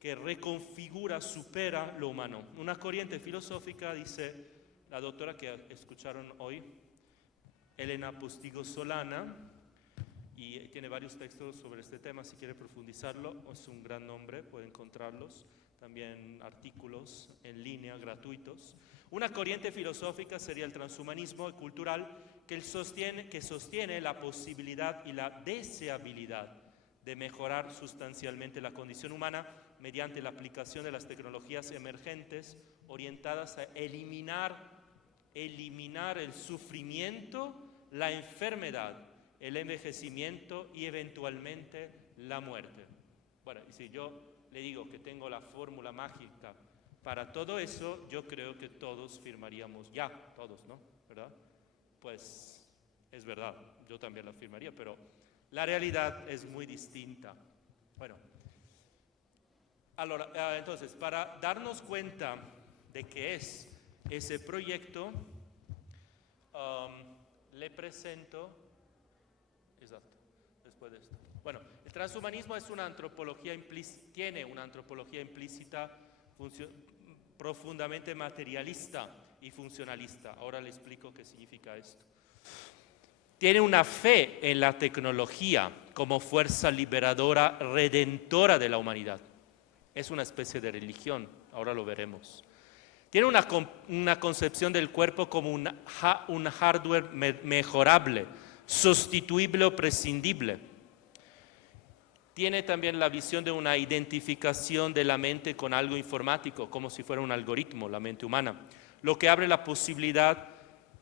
que reconfigura, supera lo humano. Una corriente filosófica, dice la doctora que escucharon hoy, Elena Postigo Solana, y tiene varios textos sobre este tema, si quiere profundizarlo, es un gran nombre, puede encontrarlos, también artículos en línea gratuitos. Una corriente filosófica sería el transhumanismo cultural que sostiene la posibilidad y la deseabilidad de mejorar sustancialmente la condición humana mediante la aplicación de las tecnologías emergentes orientadas a eliminar el sufrimiento, la enfermedad, el envejecimiento y eventualmente la muerte. Bueno, y si yo le digo que tengo la fórmula mágica para todo eso, yo creo que todos firmaríamos ya, todos, ¿no? ¿Verdad? Pues es verdad, yo también la firmaría, pero la realidad es muy distinta. Bueno, entonces, para darnos cuenta de qué es ese proyecto, le presento, exacto, después de esto. Bueno, el transhumanismo es una antropología tiene una antropología implícita profundamente materialista y funcionalista. Ahora le explico qué significa esto. Tiene una fe en la tecnología como fuerza liberadora, redentora de la humanidad. Es una especie de religión, ahora lo veremos. Tiene una concepción del cuerpo como un hardware mejorable, sustituible o prescindible. Tiene también la visión de una identificación de la mente con algo informático, como si fuera un algoritmo, la mente humana, lo que abre la posibilidad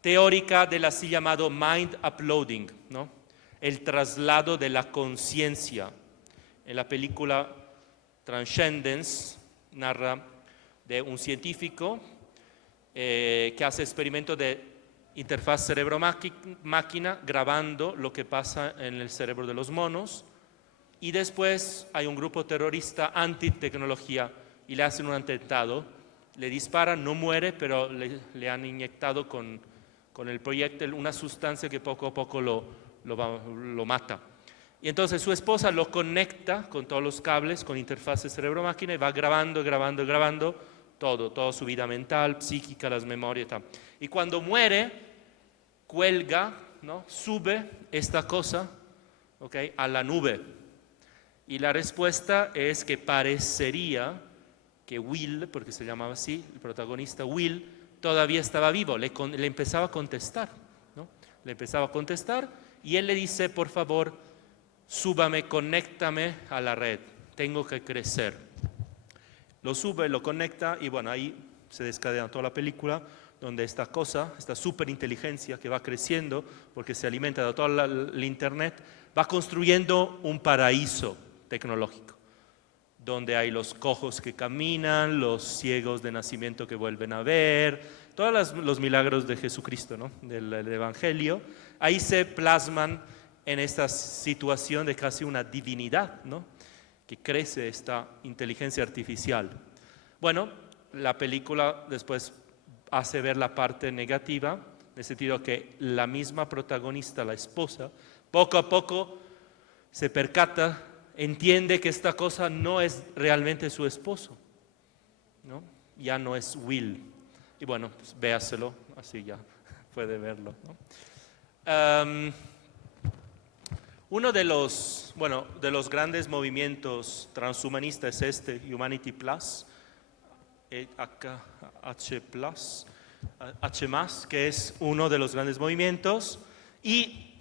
teórica del así llamado mind uploading, ¿no? El traslado de la conciencia. En la película Transcendence narra de un científico que hace experimentos de interfaz cerebro-máquina grabando lo que pasa en el cerebro de los monos, y después hay un grupo terrorista anti-tecnología y le hacen un atentado, le disparan, no muere, pero le han inyectado con el proyectil una sustancia que poco a poco lo mata. Y entonces su esposa lo conecta con todos los cables, con interfaces cerebro-máquina, y va grabando toda su vida mental, psíquica, las memorias y tal. Y cuando muere, cuelga, ¿no? Sube esta cosa, ¿okay?, a la nube. Y la respuesta es que parecería que Will, porque se llamaba así, el protagonista Will, todavía estaba vivo, le empezaba a contestar, ¿no? Le empezaba a contestar y él le dice, por favor, súbame, conéctame a la red, tengo que crecer. Lo sube, lo conecta y bueno, ahí se descadena toda la película, donde esta cosa, esta superinteligencia que va creciendo, porque se alimenta de todo el internet, va construyendo un paraíso tecnológico, donde hay los cojos que caminan, los ciegos de nacimiento que vuelven a ver, todos los milagros de Jesucristo, ¿no?, del Evangelio, ahí se plasman en esta situación de casi una divinidad, ¿no?, que crece esta inteligencia artificial. Bueno, la película después hace ver la parte negativa, en el sentido que la misma protagonista, la esposa, poco a poco se percata, entiende que esta cosa no es realmente su esposo, ¿no? Ya no es Will. Y bueno, pues véaselo, así ya puede verlo, ¿no? Uno de los grandes movimientos transhumanistas es Humanity Plus, H+, que es uno de los grandes movimientos, y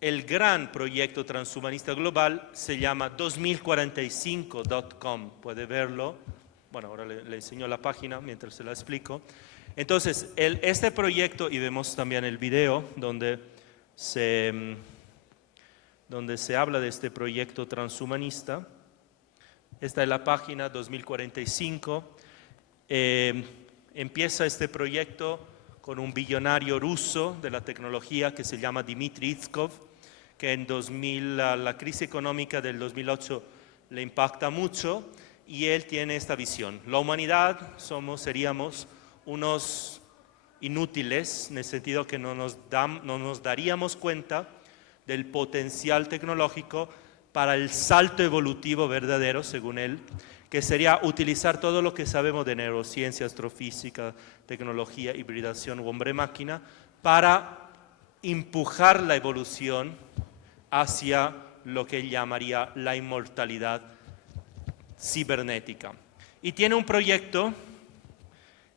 el gran proyecto transhumanista global se llama 2045.com, puede verlo. Bueno, ahora le enseño la página mientras se la explico. Entonces, este proyecto, y vemos también el video donde se habla de este proyecto transhumanista. Esta es la página 2045. Empieza este proyecto con un billonario ruso de la tecnología que se llama Dmitry Itskov, que en la crisis económica del 2008 le impacta mucho, y él tiene esta visión. La humanidad seríamos unos inútiles, en el sentido que no nos daríamos cuenta del potencial tecnológico para el salto evolutivo verdadero, según él, que sería utilizar todo lo que sabemos de neurociencia, astrofísica, tecnología, hibridación u hombre-máquina, para empujar la evolución hacia lo que él llamaría la inmortalidad cibernética. Y tiene un proyecto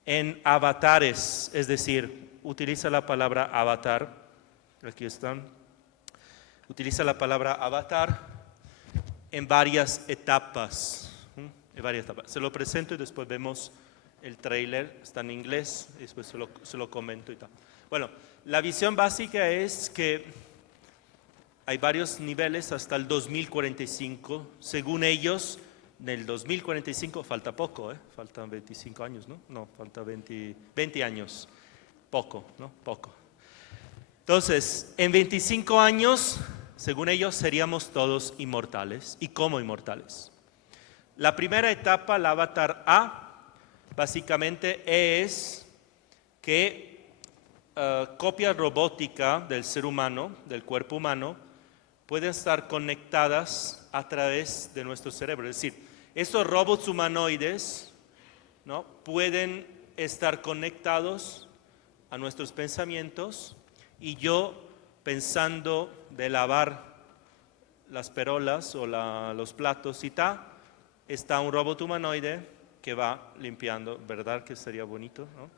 en avatares, es decir, utiliza la palabra avatar, aquí están, utiliza la palabra avatar en varias etapas. Se lo presento y después vemos el tráiler, está en inglés, y después se lo comento y tal. Bueno, la visión básica es que hay varios niveles hasta el 2045. Según ellos, en el 2045 falta poco, faltan 25 años, ¿no? No, falta 20 años. Poco, ¿no? Poco. Entonces, en 25 años, según ellos, seríamos todos inmortales. ¿Y cómo inmortales? La primera etapa, el avatar A, básicamente es que copias robóticas del ser humano, del cuerpo humano, pueden estar conectadas a través de nuestro cerebro. Es decir, estos robots humanoides, ¿no?, pueden estar conectados a nuestros pensamientos, y yo, pensando de lavar las perolas o los platos y tal, está un robot humanoide que va limpiando, ¿verdad que sería bonito, no?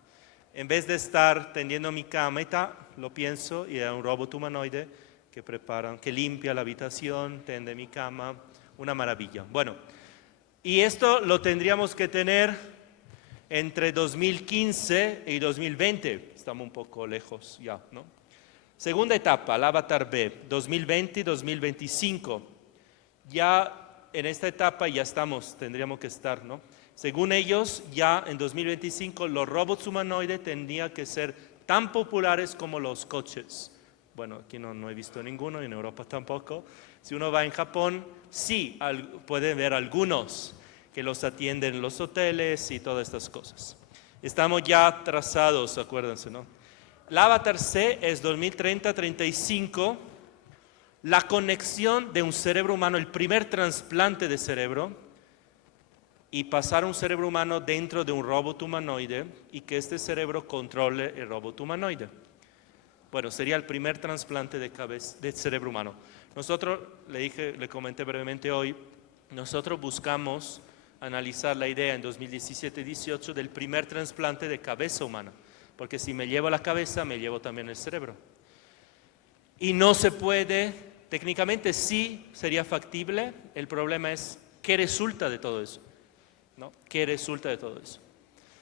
En vez de estar tendiendo mi cama y tal, lo pienso y hay un robot humanoide que limpia la habitación, tiende mi cama, una maravilla. Bueno, y esto lo tendríamos que tener entre 2015 y 2020, estamos un poco lejos ya, ¿no? Segunda etapa, el avatar B, 2020 y 2025. Ya en esta etapa ya tendríamos que estar, ¿no? Según ellos, ya en 2025 los robots humanoides tendrían que ser tan populares como los coches. Bueno, aquí no he visto ninguno, en Europa tampoco. Si uno va en Japón, sí, puede ver algunos que los atienden en los hoteles y todas estas cosas. Estamos ya trazados, acuérdense, ¿no? El avatar C es 2030-35, la conexión de un cerebro humano, el primer trasplante de cerebro, y pasar un cerebro humano dentro de un robot humanoide y que este cerebro controle el robot humanoide. Bueno, sería el primer trasplante de cerebro humano. Nosotros, le comenté brevemente hoy, nosotros buscamos analizar la idea en 2017-18 del primer trasplante de cabeza humana, porque si me llevo la cabeza, me llevo también el cerebro. Y no se puede, técnicamente sí sería factible, el problema es qué resulta de todo eso, ¿no? ¿Qué resulta de todo eso?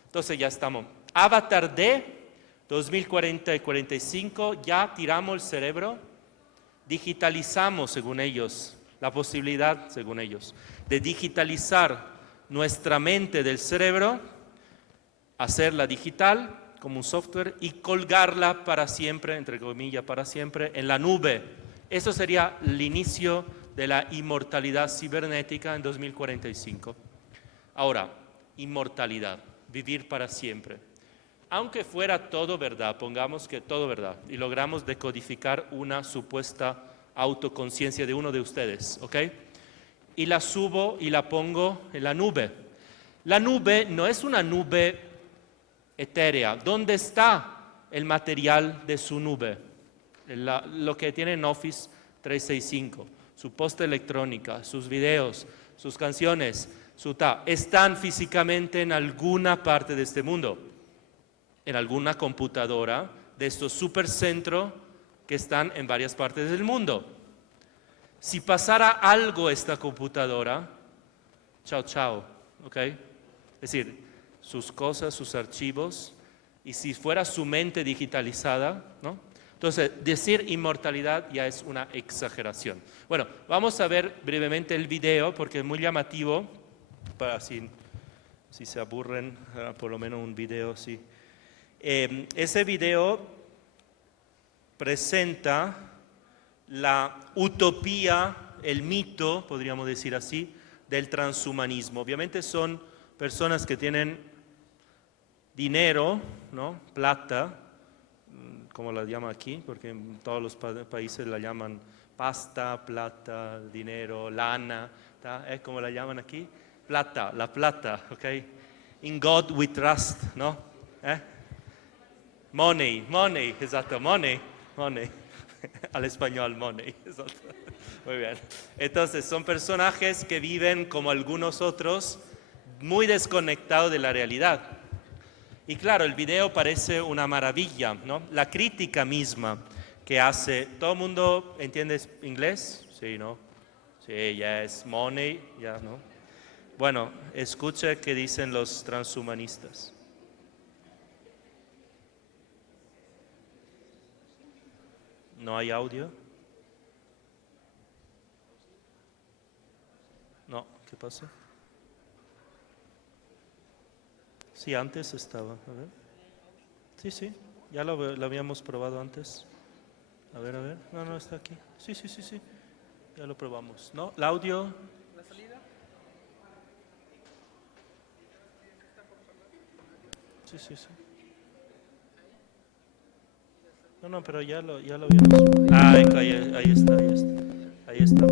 Entonces ya estamos. Avatar D, 2040 y 45, ya tiramos el cerebro, digitalizamos, según ellos, la posibilidad, según ellos, de digitalizar nuestra mente del cerebro, hacerla digital como un software y colgarla para siempre, entre comillas, para siempre, en la nube. Eso sería el inicio de la inmortalidad cibernética en 2045. Ahora, inmortalidad, vivir para siempre. Aunque fuera todo verdad, pongamos que todo verdad, y logramos decodificar una supuesta autoconciencia de uno de ustedes, ¿ok? Y la subo y la pongo en la nube. La nube no es una nube etérea. ¿Dónde está el material de su nube? Lo que tiene en Office 365, su posta electrónica, sus videos, sus canciones, están físicamente en alguna parte de este mundo, en alguna computadora de estos supercentros que están en varias partes del mundo. Si pasara algo a esta computadora, chao, chao, ¿ok? Es decir, sus cosas, sus archivos, y si fuera su mente digitalizada, ¿no? Entonces, decir inmortalidad ya es una exageración. Bueno, vamos a ver brevemente el video porque es muy llamativo, para si se aburren, por lo menos un video así. Ese video presenta la utopía, el mito, podríamos decir así, del transhumanismo. Obviamente son personas que tienen dinero, ¿no? Plata, como la llama aquí, porque en todos los países la llaman pasta, plata, dinero, lana, como la llaman aquí, plata, la plata, ¿ok? In God we trust, ¿no? Money, exacto, money. Al español, money, exacto. Muy bien. Entonces, son personajes que viven como algunos otros, muy desconectados de la realidad. Y claro, el video parece una maravilla, ¿no? La crítica misma que hace. ¿Todo el mundo entiende inglés? Sí, ¿no? Sí, yes, money, ya, ¿no? Bueno, escuche qué dicen los transhumanistas. ¿No hay audio? No, ¿qué pasa? Sí, antes estaba, a ver. Sí, ya lo habíamos probado antes. A ver, no, está aquí. Sí, ya lo probamos. ¿No? ¿El audio? ¿La salida? Sí. No, pero ya lo habíamos. Ahí está.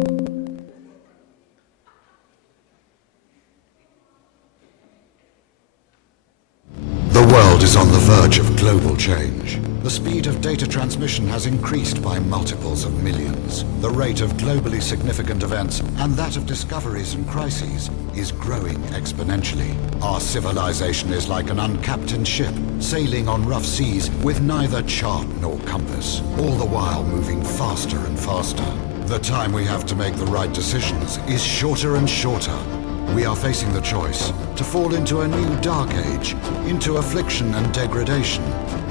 The world is on the verge of global change. The speed of data transmission has increased by multiples of millions. The rate of globally significant events and that of discoveries and crises is growing exponentially. Our civilization is like an uncaptained ship sailing on rough seas with neither chart nor compass, all the while moving faster and faster. The time we have to make the right decisions is shorter and shorter. We are facing the choice to fall into a new dark age, into affliction and degradation,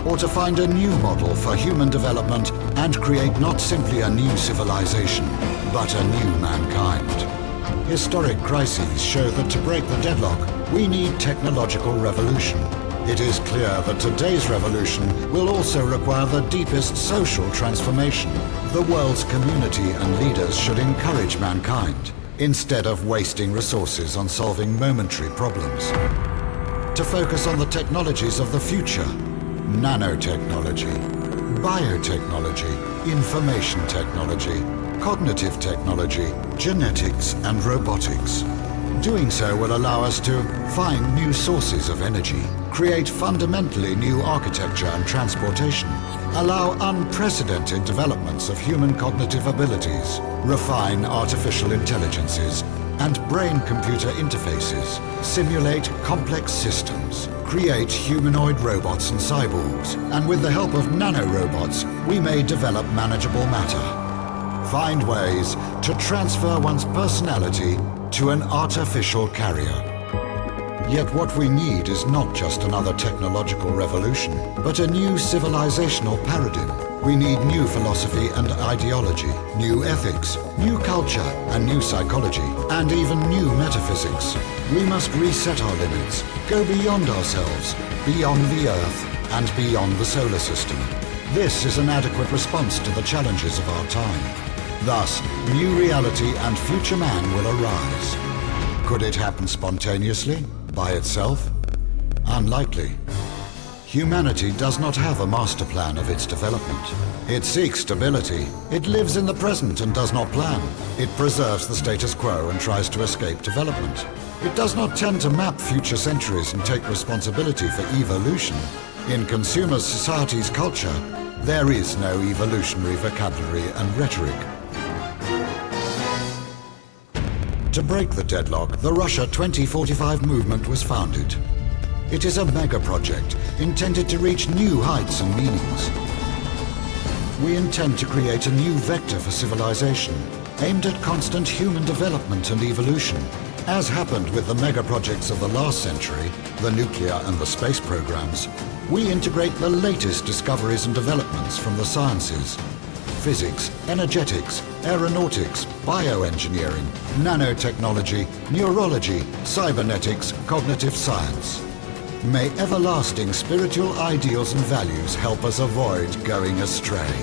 or to find a new model for human development and create not simply a new civilization, but a new mankind. Historic crises show that to break the deadlock, we need technological revolution. It is clear that today's revolution will also require the deepest social transformation. The world's community and leaders should encourage mankind, instead of wasting resources on solving momentary problems, to focus on the technologies of the future: nanotechnology, biotechnology, information technology, cognitive technology, genetics and robotics. Doing so will allow us to find new sources of energy, create fundamentally new architecture and transportation, allow unprecedented developments of human cognitive abilities, refine artificial intelligences and brain-computer interfaces, simulate complex systems, create humanoid robots and cyborgs, and with the help of nanorobots, we may develop manageable matter. Find ways to transfer one's personality to an artificial carrier. Yet what we need is not just another technological revolution, but a new civilizational paradigm. We need new philosophy and ideology, new ethics, new culture and new psychology, and even new metaphysics. We must reset our limits, go beyond ourselves, beyond the Earth, and beyond the solar system. This is an adequate response to the challenges of our time. Thus, new reality and future man will arise. Could it happen spontaneously? By itself? Unlikely. Humanity does not have a master plan of its development. It seeks stability. It lives in the present and does not plan. It preserves the status quo and tries to escape development. It does not tend to map future centuries and take responsibility for evolution. In consumer society's culture, there is no evolutionary vocabulary and rhetoric. To break the deadlock, the Russia 2045 movement was founded. It is a mega project intended to reach new heights and meanings. We intend to create a new vector for civilization, aimed at constant human development and evolution. As happened with the mega projects of the last century, the nuclear and the space programs, we integrate the latest discoveries and developments from the sciences: physics, energetics, aeronautics, bioengineering, nanotechnology, neurology, cybernetics, cognitive science. May everlasting spiritual ideals and values help us avoid going astray.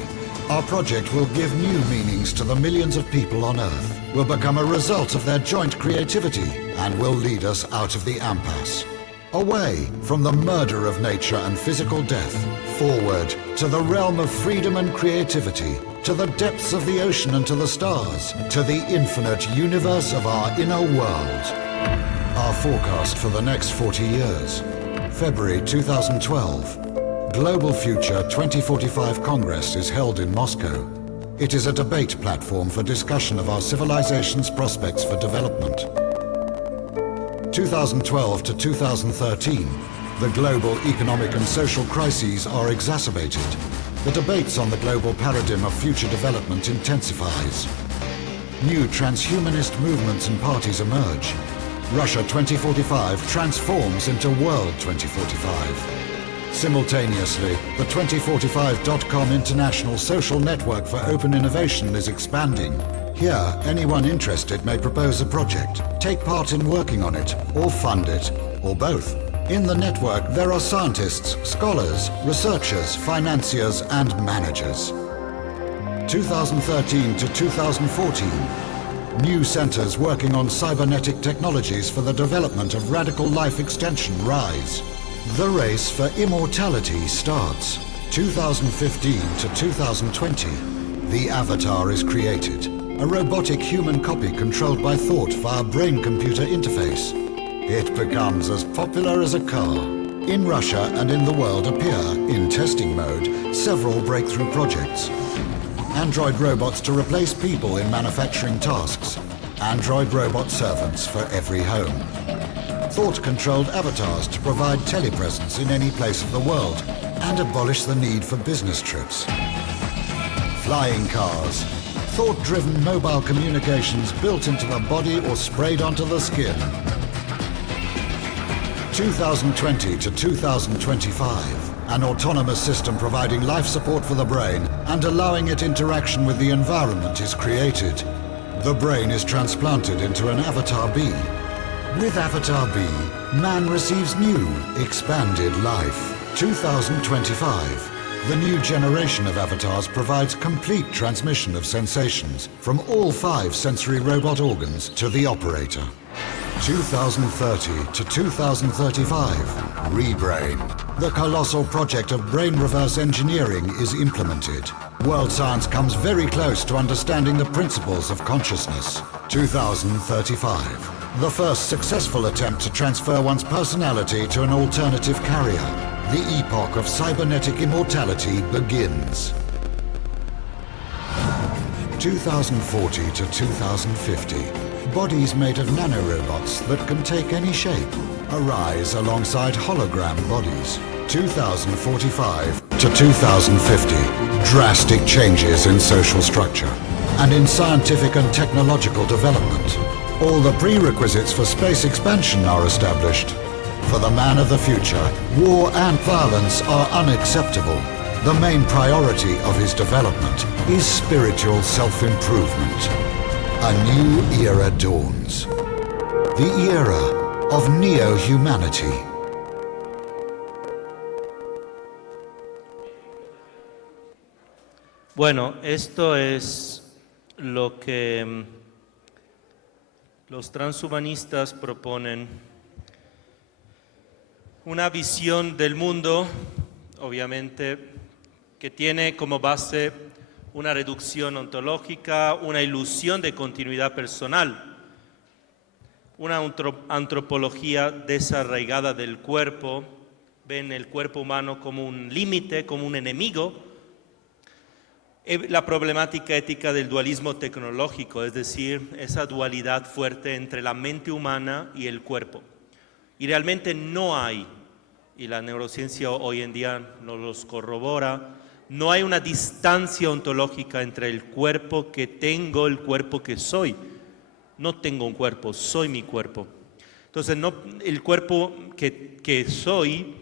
Our project will give new meanings to the millions of people on Earth, will become a result of their joint creativity, and will lead us out of the impasse. Away from the murder of nature and physical death, forward to the realm of freedom and creativity, to the depths of the ocean and to the stars, to the infinite universe of our inner world. Our forecast for the next 40 years. February 2012. Global Future 2045 Congress is held in Moscow. It is a debate platform for discussion of our civilization's prospects for development. 2012 to 2013, the global economic and social crises are exacerbated. The debates on the global paradigm of future development intensifies. New transhumanist movements and parties emerge. Russia 2045 transforms into World 2045. Simultaneously, the 2045.com international social network for open innovation is expanding. Here, anyone interested may propose a project, take part in working on it, or fund it, or both. In the network, there are scientists, scholars, researchers, financiers, and managers. 2013 to 2014. New centers working on cybernetic technologies for the development of radical life extension rise. The race for immortality starts. 2015 to 2020. The Avatar is created. A robotic human copy controlled by thought via brain-computer interface. It becomes as popular as a car. In Russia and in the world appear, in testing mode, several breakthrough projects. Android robots to replace people in manufacturing tasks. Android robot servants for every home. Thought-controlled avatars to provide telepresence in any place of the world and abolish the need for business trips. Flying cars. Thought-driven mobile communications built into the body or sprayed onto the skin. 2020 to 2025. An autonomous system providing life support for the brain and allowing it interaction with the environment is created. The brain is transplanted into an Avatar B. With Avatar B, man receives new, expanded life. 2025. The new generation of avatars provides complete transmission of sensations from all 5 sensory robot organs to the operator. 2030 to 2035, Rebrain. The colossal project of brain reverse engineering is implemented. World science comes very close to understanding the principles of consciousness. 2035. The first successful attempt to transfer one's personality to an alternative carrier. The epoch of cybernetic immortality begins. 2040 to 2050. Bodies made of nanorobots that can take any shape arise alongside hologram bodies. 2045 to 2050. Drastic changes in social structure and in scientific and technological development. All the prerequisites for space expansion are established. For the man of the future, war and violence are unacceptable. The main priority of his development is spiritual self-improvement. A new era dawns. The era of neo-humanity. Bueno, esto es lo que los transhumanistas proponen. Una visión del mundo, obviamente, que tiene como base una reducción ontológica, una ilusión de continuidad personal, una antropología desarraigada del cuerpo, ven el cuerpo humano como un límite, como un enemigo, la problemática ética del dualismo tecnológico, es decir, esa dualidad fuerte entre la mente humana y el cuerpo. Y realmente no hay, y la neurociencia hoy en día nos los corrobora, no hay una distancia ontológica entre el cuerpo que tengo, el cuerpo que soy. No tengo un cuerpo, soy mi cuerpo. Entonces, no, el cuerpo que soy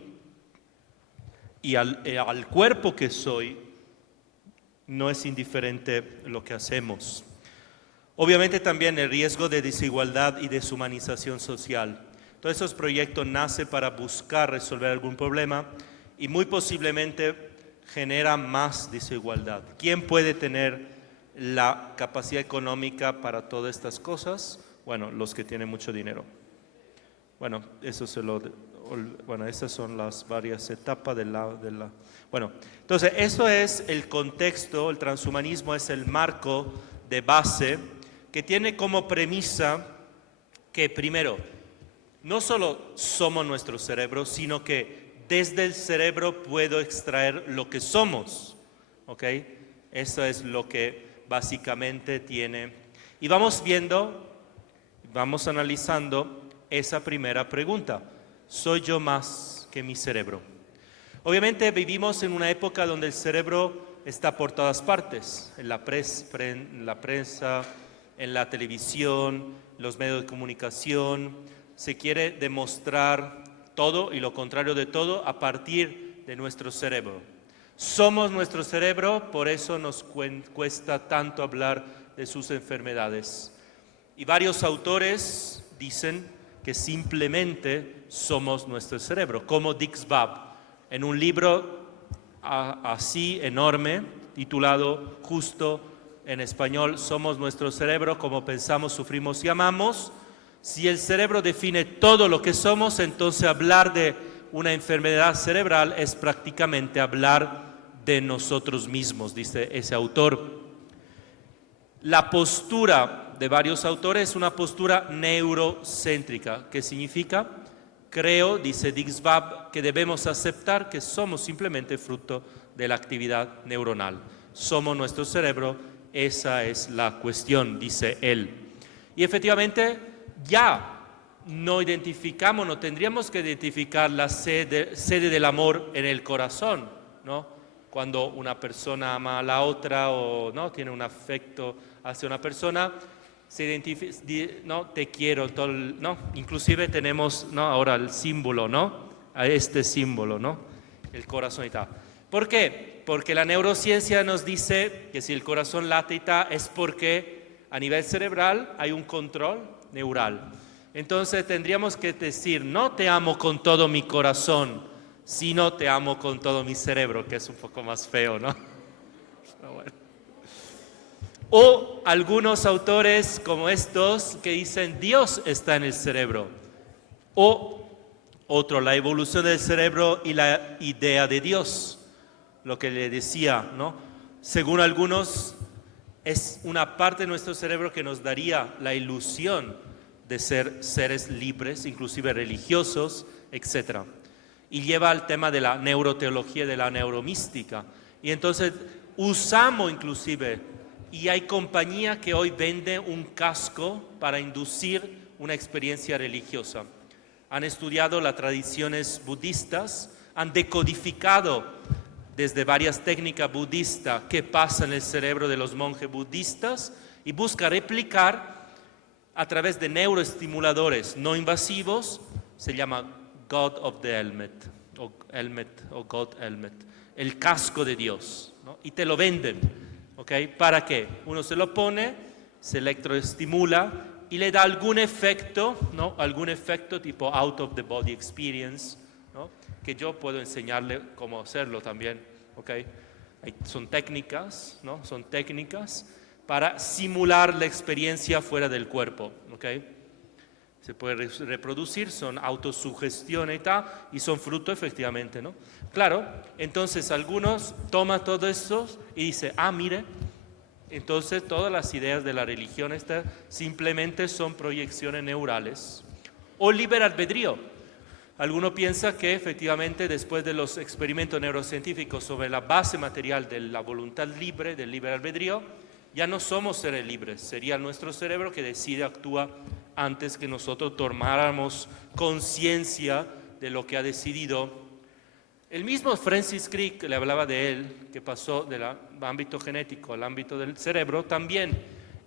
y al cuerpo que soy no es indiferente lo que hacemos. Obviamente también el riesgo de desigualdad y deshumanización social. Todos esos proyectos nacen para buscar resolver algún problema y muy posiblemente genera más desigualdad. ¿Quién puede tener la capacidad económica para todas estas cosas? Bueno, los que tienen mucho dinero. Bueno, eso se lo Bueno, esas son las varias etapas Bueno, entonces eso es el contexto, el transhumanismo es el marco de base que tiene como premisa que primero, no solo somos nuestro cerebro, sino que desde el cerebro puedo extraer lo que somos, ¿ok? Eso es lo que básicamente tiene. Y vamos viendo, vamos analizando esa primera pregunta. ¿Soy yo más que mi cerebro? Obviamente vivimos en una época donde el cerebro está por todas partes, en la prensa, en la televisión, los medios de comunicación. Se quiere demostrar todo y lo contrario de todo a partir de nuestro cerebro. Somos nuestro cerebro, por eso nos cuesta tanto hablar de sus enfermedades. Y varios autores dicen que simplemente somos nuestro cerebro, como Dix Bab, en un libro así enorme, titulado justo en español, Somos nuestro cerebro, como pensamos, sufrimos y amamos. Si el cerebro define todo lo que somos, entonces hablar de una enfermedad cerebral es prácticamente hablar de nosotros mismos, dice ese autor. La postura de varios autores es una postura neurocéntrica. ¿Qué significa? Creo, dice Dix Bab, que debemos aceptar que somos simplemente fruto de la actividad neuronal. Somos nuestro cerebro, esa es la cuestión, dice él. Y efectivamente ya no identificamos, no tendríamos que identificar la sede del amor en el corazón, ¿no? Cuando una persona ama a la otra o no tiene un afecto hacia una persona, se identifica, no, te quiero, todo, no, inclusive tenemos, no, ahora el símbolo, ¿no? A este símbolo, ¿no? El corazón y tal. ¿Por qué? Porque la neurociencia nos dice que si el corazón late y tal, es porque a nivel cerebral hay un control neural. Entonces tendríamos que decir, no te amo con todo mi corazón, sino te amo con todo mi cerebro, que es un poco más feo, ¿no? Pero bueno. O algunos autores como estos que dicen Dios está en el cerebro. O otro, la evolución del cerebro y la idea de Dios. Lo que le decía, ¿no? Según algunos, es una parte de nuestro cerebro que nos daría la ilusión de ser seres libres, inclusive religiosos, etc. Y lleva al tema de la neuroteología, de la neuromística. Y entonces usamos inclusive, y hay compañía que hoy vende un casco para inducir una experiencia religiosa. Han estudiado las tradiciones budistas, han decodificado desde varias técnicas budistas qué pasa en el cerebro de los monjes budistas y busca replicar a través de neuroestimuladores no invasivos, se llama God of the Helmet, o God Helmet, el casco de Dios, ¿no? Y te lo venden, ¿ok? ¿Para qué? Uno se lo pone, se electroestimula y le da algún efecto, ¿no? Algún efecto tipo out of the body experience, ¿no? Que yo puedo enseñarle cómo hacerlo también, ¿ok? Son técnicas, ¿no? Son técnicas para simular la experiencia fuera del cuerpo, ¿ok? Se puede reproducir, son autosugestión y tal, y son fruto efectivamente, ¿no? Claro, entonces algunos toman todo eso y dicen, mire, entonces todas las ideas de la religión simplemente son proyecciones neurales. O libre albedrío. Alguno piensa que efectivamente después de los experimentos neurocientíficos sobre la base material de la voluntad libre, del libre albedrío, ya no somos seres libres, sería nuestro cerebro que decide, actúa antes que nosotros tomáramos conciencia de lo que ha decidido. El mismo Francis Crick, le hablaba de él, que pasó del ámbito genético al ámbito del cerebro, también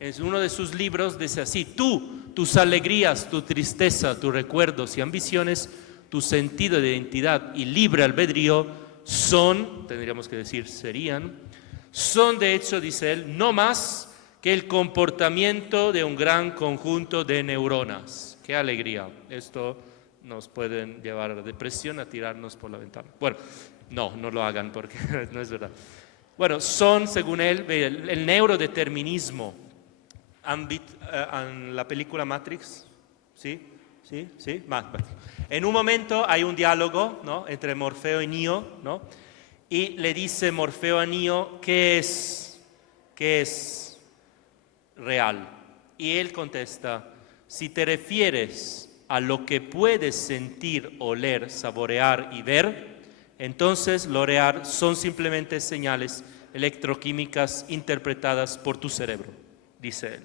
en uno de sus libros dice así, tus alegrías, tu tristeza, tus recuerdos y ambiciones, tu sentido de identidad y libre albedrío son, tendríamos que decir, son de hecho, dice él, no más que el comportamiento de un gran conjunto de neuronas. ¡Qué alegría! Esto nos puede llevar a la depresión, a tirarnos por la ventana. Bueno, no lo hagan porque no es verdad. Bueno, son, según él, el neurodeterminismo. En la película Matrix, ¿sí? ¿Sí? ¿Sí? Más. En un momento hay un diálogo, ¿no?, entre Morfeo y Neo, ¿no? Y le dice Morfeo a Neo, ¿qué es real? Y él contesta, si te refieres a lo que puedes sentir, oler, saborear y ver, entonces lo real son simplemente señales electroquímicas interpretadas por tu cerebro, dice él.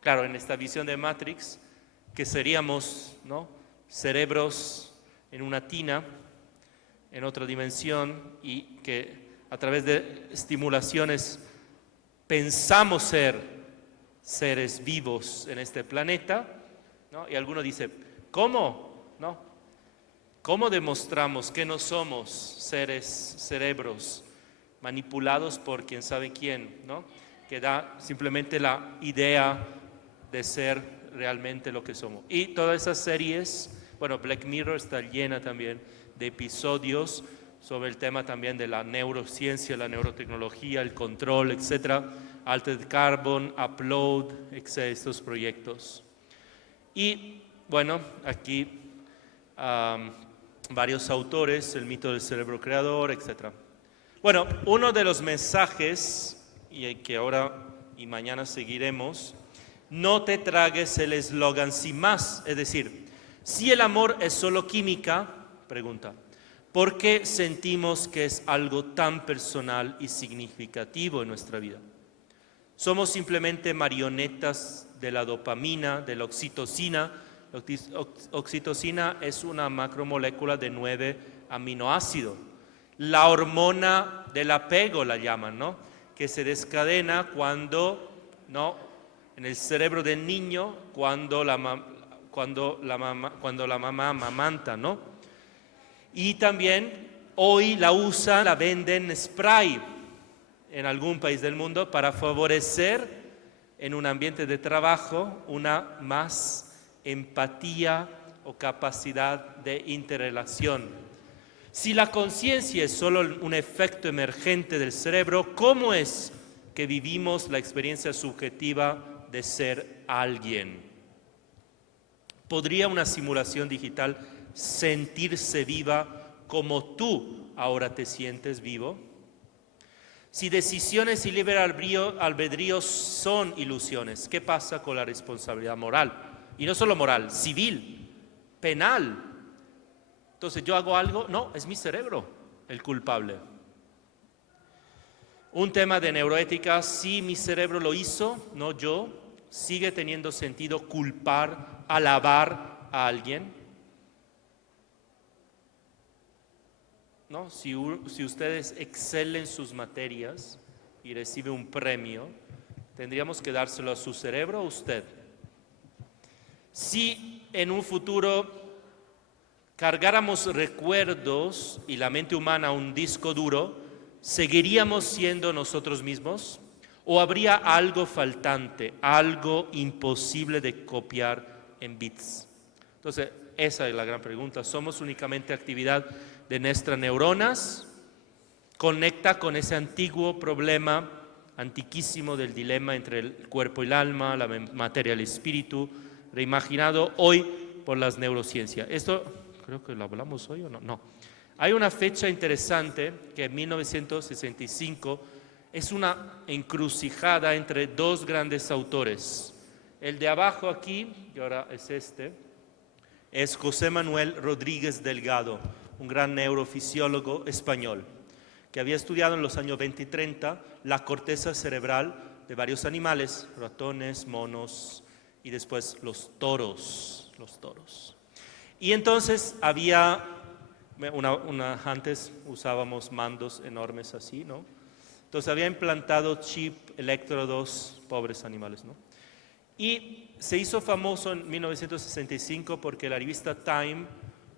Claro, en esta visión de Matrix, que seríamos, ¿no?, cerebros en una tina, en otra dimensión, y que a través de estimulaciones pensamos ser seres vivos en este planeta, ¿no? Y alguno dice, ¿cómo? ¿No? ¿Cómo demostramos que no somos cerebros manipulados por quién sabe quién, ¿no?, que da simplemente la idea de ser realmente lo que somos? Y todas esas series, bueno, Black Mirror está llena también de episodios sobre el tema también de la neurociencia, la neurotecnología, el control, etcétera, Altered Carbon, Upload, etcétera, estos proyectos. Y bueno, aquí varios autores, el mito del cerebro creador, etcétera. Bueno, uno de los mensajes, y que ahora y mañana seguiremos, no te tragues el eslogan sin más. Es decir, si el amor es solo química, pregunta, ¿por qué sentimos que es algo tan personal y significativo en nuestra vida? ¿Somos simplemente marionetas de la dopamina, de la oxitocina? La oxitocina es una macromolécula de 9 aminoácidos. La hormona del apego la llaman, ¿no?, que se descadena cuando, ¿no?, en el cerebro del niño, cuando la mamá amamanta, ¿no? Y también hoy la usan, la venden spray en algún país del mundo para favorecer en un ambiente de trabajo una más empatía o capacidad de interrelación. Si la conciencia es solo un efecto emergente del cerebro, ¿cómo es que vivimos la experiencia subjetiva de ser alguien? ¿Podría una simulación digital sentirse viva como tú ahora te sientes vivo? Si decisiones y libre albedrío son ilusiones, ¿qué pasa con la responsabilidad moral? Y no solo moral, civil, penal. Entonces, ¿yo hago algo? No, es mi cerebro el culpable. Un tema de neuroética, si mi cerebro lo hizo, no yo, ¿sigue teniendo sentido culpar, alabar a alguien? ¿No? Si ustedes excelen sus materias y reciben un premio, ¿tendríamos que dárselo a su cerebro o a usted? Si en un futuro cargáramos recuerdos y la mente humana a un disco duro, ¿seguiríamos siendo nosotros mismos? ¿O habría algo faltante, algo imposible de copiar en bits? Entonces, esa es la gran pregunta. ¿Somos únicamente actividad de nuestras neuronas? Conecta con ese antiguo problema, antiquísimo, del dilema entre el cuerpo y el alma, la materia y el espíritu, reimaginado hoy por las neurociencias. Esto creo que lo hablamos hoy o no. No. Hay una fecha interesante que en 1965 es una encrucijada entre dos grandes autores. El de abajo aquí, y ahora es es José Manuel Rodríguez Delgado, un gran neurofisiólogo español, que había estudiado en los años 20 y 30 la corteza cerebral de varios animales, ratones, monos y después los toros. Y entonces había, antes usábamos mandos enormes así, ¿no? Entonces había implantado chip, electrodos, pobres animales, ¿no? Y se hizo famoso en 1965 porque la revista Time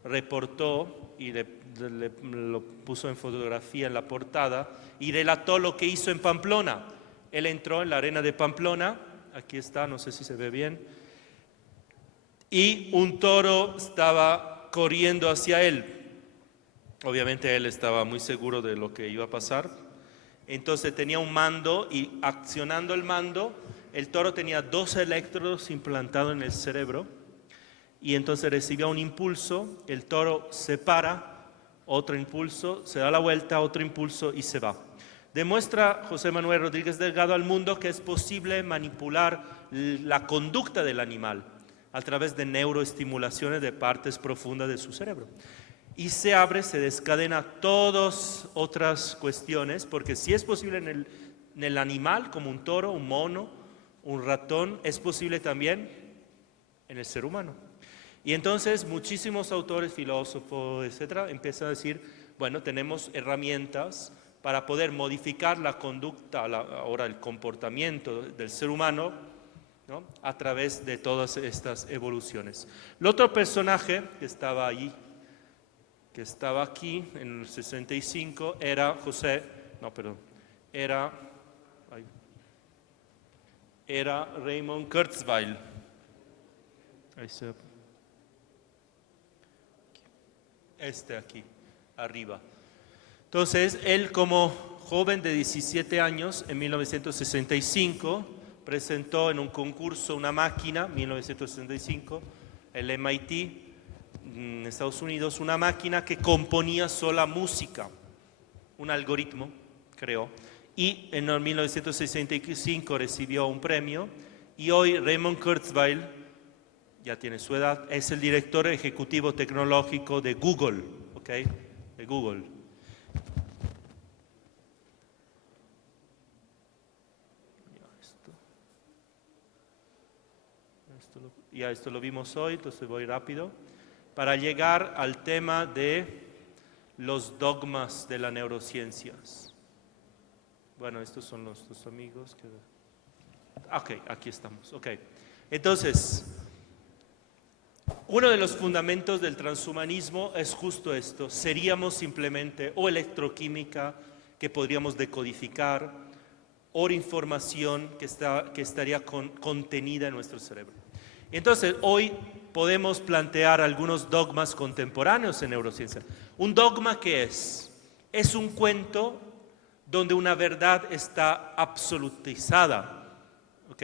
reportó y lo puso en fotografía en la portada y relató lo que hizo en Pamplona. Él entró en la arena de Pamplona, aquí está, no sé si se ve bien, y un toro estaba corriendo hacia él. Obviamente él estaba muy seguro de lo que iba a pasar. Entonces tenía un mando y accionando el mando, el toro tenía 2 electrodos implantados en el cerebro y entonces recibía un impulso, el toro se para, otro impulso, se da la vuelta, otro impulso y se va. Demuestra José Manuel Rodríguez Delgado al mundo que es posible manipular la conducta del animal a través de neuroestimulaciones de partes profundas de su cerebro. Y se descadena todas otras cuestiones, porque si es posible en el animal, como un toro, un mono, un ratón, es posible también en el ser humano. Y entonces muchísimos autores, filósofos, etcétera, empiezan a decir, bueno, tenemos herramientas para poder modificar la conducta, ahora el comportamiento del ser humano, ¿no?, a través de todas estas evoluciones. El otro personaje que estaba allí, que estaba aquí en el 65, era Raymond Kurzweil. Aquí, arriba. Entonces, él como joven de 17 años, en 1965, presentó en un concurso una máquina, 1965, el MIT, en Estados Unidos, una máquina que componía sola música, un algoritmo, creó, y en 1965 recibió un premio, y hoy Raymond Kurzweil, ya tiene su edad, es el director ejecutivo tecnológico de Google, ¿ok? De Google. Esto lo vimos hoy, entonces voy rápido, para llegar al tema de los dogmas de las neurociencias. Bueno, estos son los dos amigos. Ok, aquí estamos. Ok, entonces, uno de los fundamentos del transhumanismo es justo esto. Seríamos simplemente o electroquímica que podríamos decodificar o información que estaría contenida en nuestro cerebro. Entonces, hoy podemos plantear algunos dogmas contemporáneos en neurociencia. ¿Un dogma qué es? Es un cuento donde una verdad está absolutizada, ¿ok?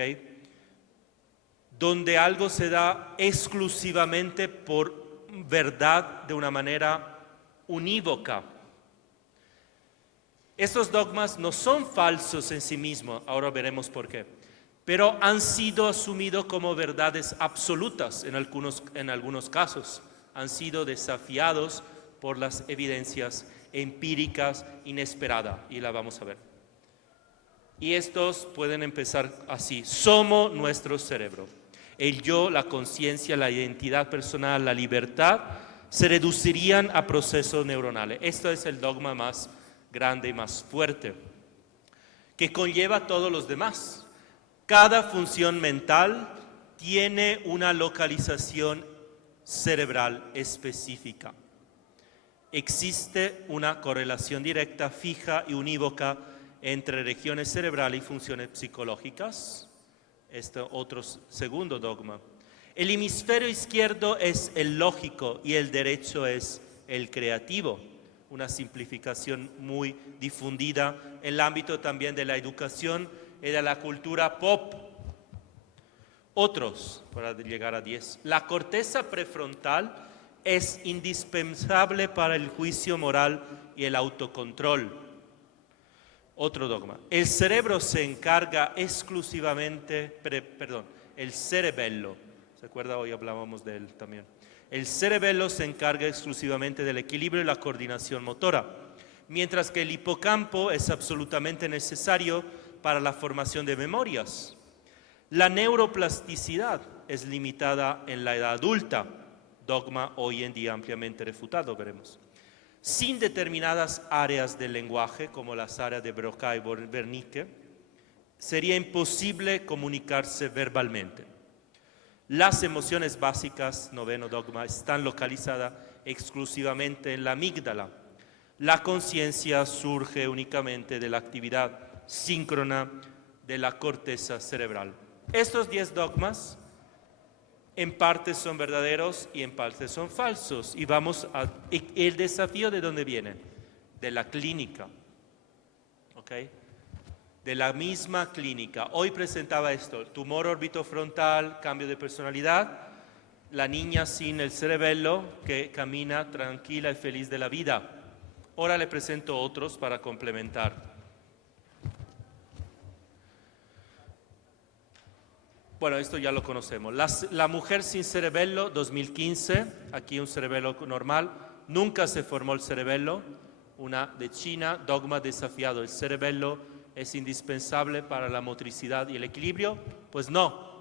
Donde algo se da exclusivamente por verdad de una manera unívoca. Estos dogmas no son falsos en sí mismos, ahora veremos por qué, pero han sido asumidos como verdades absolutas en algunos casos. Han sido desafiados por las evidencias empíricas inesperadas, y la vamos a ver. Y estos pueden empezar así: somos nuestro cerebro. El yo, la conciencia, la identidad personal, la libertad, se reducirían a procesos neuronales. Esto es el dogma más grande y más fuerte, que conlleva a todos los demás. Cada función mental tiene una localización cerebral específica. Existe una correlación directa, fija y unívoca entre regiones cerebrales y funciones psicológicas. Este otro segundo dogma. El hemisferio izquierdo es el lógico y el derecho es el creativo. Una simplificación muy difundida en el ámbito también de la educación y de la cultura pop. Otros, para llegar a 10. La corteza prefrontal es indispensable para el juicio moral y el autocontrol. Otro dogma. El cerebro se encarga exclusivamente, el cerebelo, ¿se acuerda? Hoy hablábamos de él también. El cerebelo se encarga exclusivamente del equilibrio y la coordinación motora, mientras que el hipocampo es absolutamente necesario para la formación de memorias. La neuroplasticidad es limitada en la edad adulta, dogma hoy en día ampliamente refutado, veremos. Sin determinadas áreas del lenguaje, como las áreas de Broca y Wernicke, sería imposible comunicarse verbalmente. Las emociones básicas, noveno dogma, están localizadas exclusivamente en la amígdala. La conciencia surge únicamente de la actividad síncrona de la corteza cerebral. Estos 10 dogmas en parte son verdaderos y en parte son falsos. Y vamos a... ¿El desafío de dónde viene? De la clínica. ¿Ok? De la misma clínica. Hoy presentaba esto: tumor orbitofrontal, cambio de personalidad. la niña sin el cerebelo que camina tranquila y feliz de la vida. Ahora le presento otros para complementar. Bueno, esto ya lo conocemos. La mujer sin cerebelo, 2015, aquí un cerebelo normal, nunca se formó el cerebelo. Una de China, dogma desafiado. ¿El cerebelo es indispensable para la motricidad y el equilibrio? Pues no.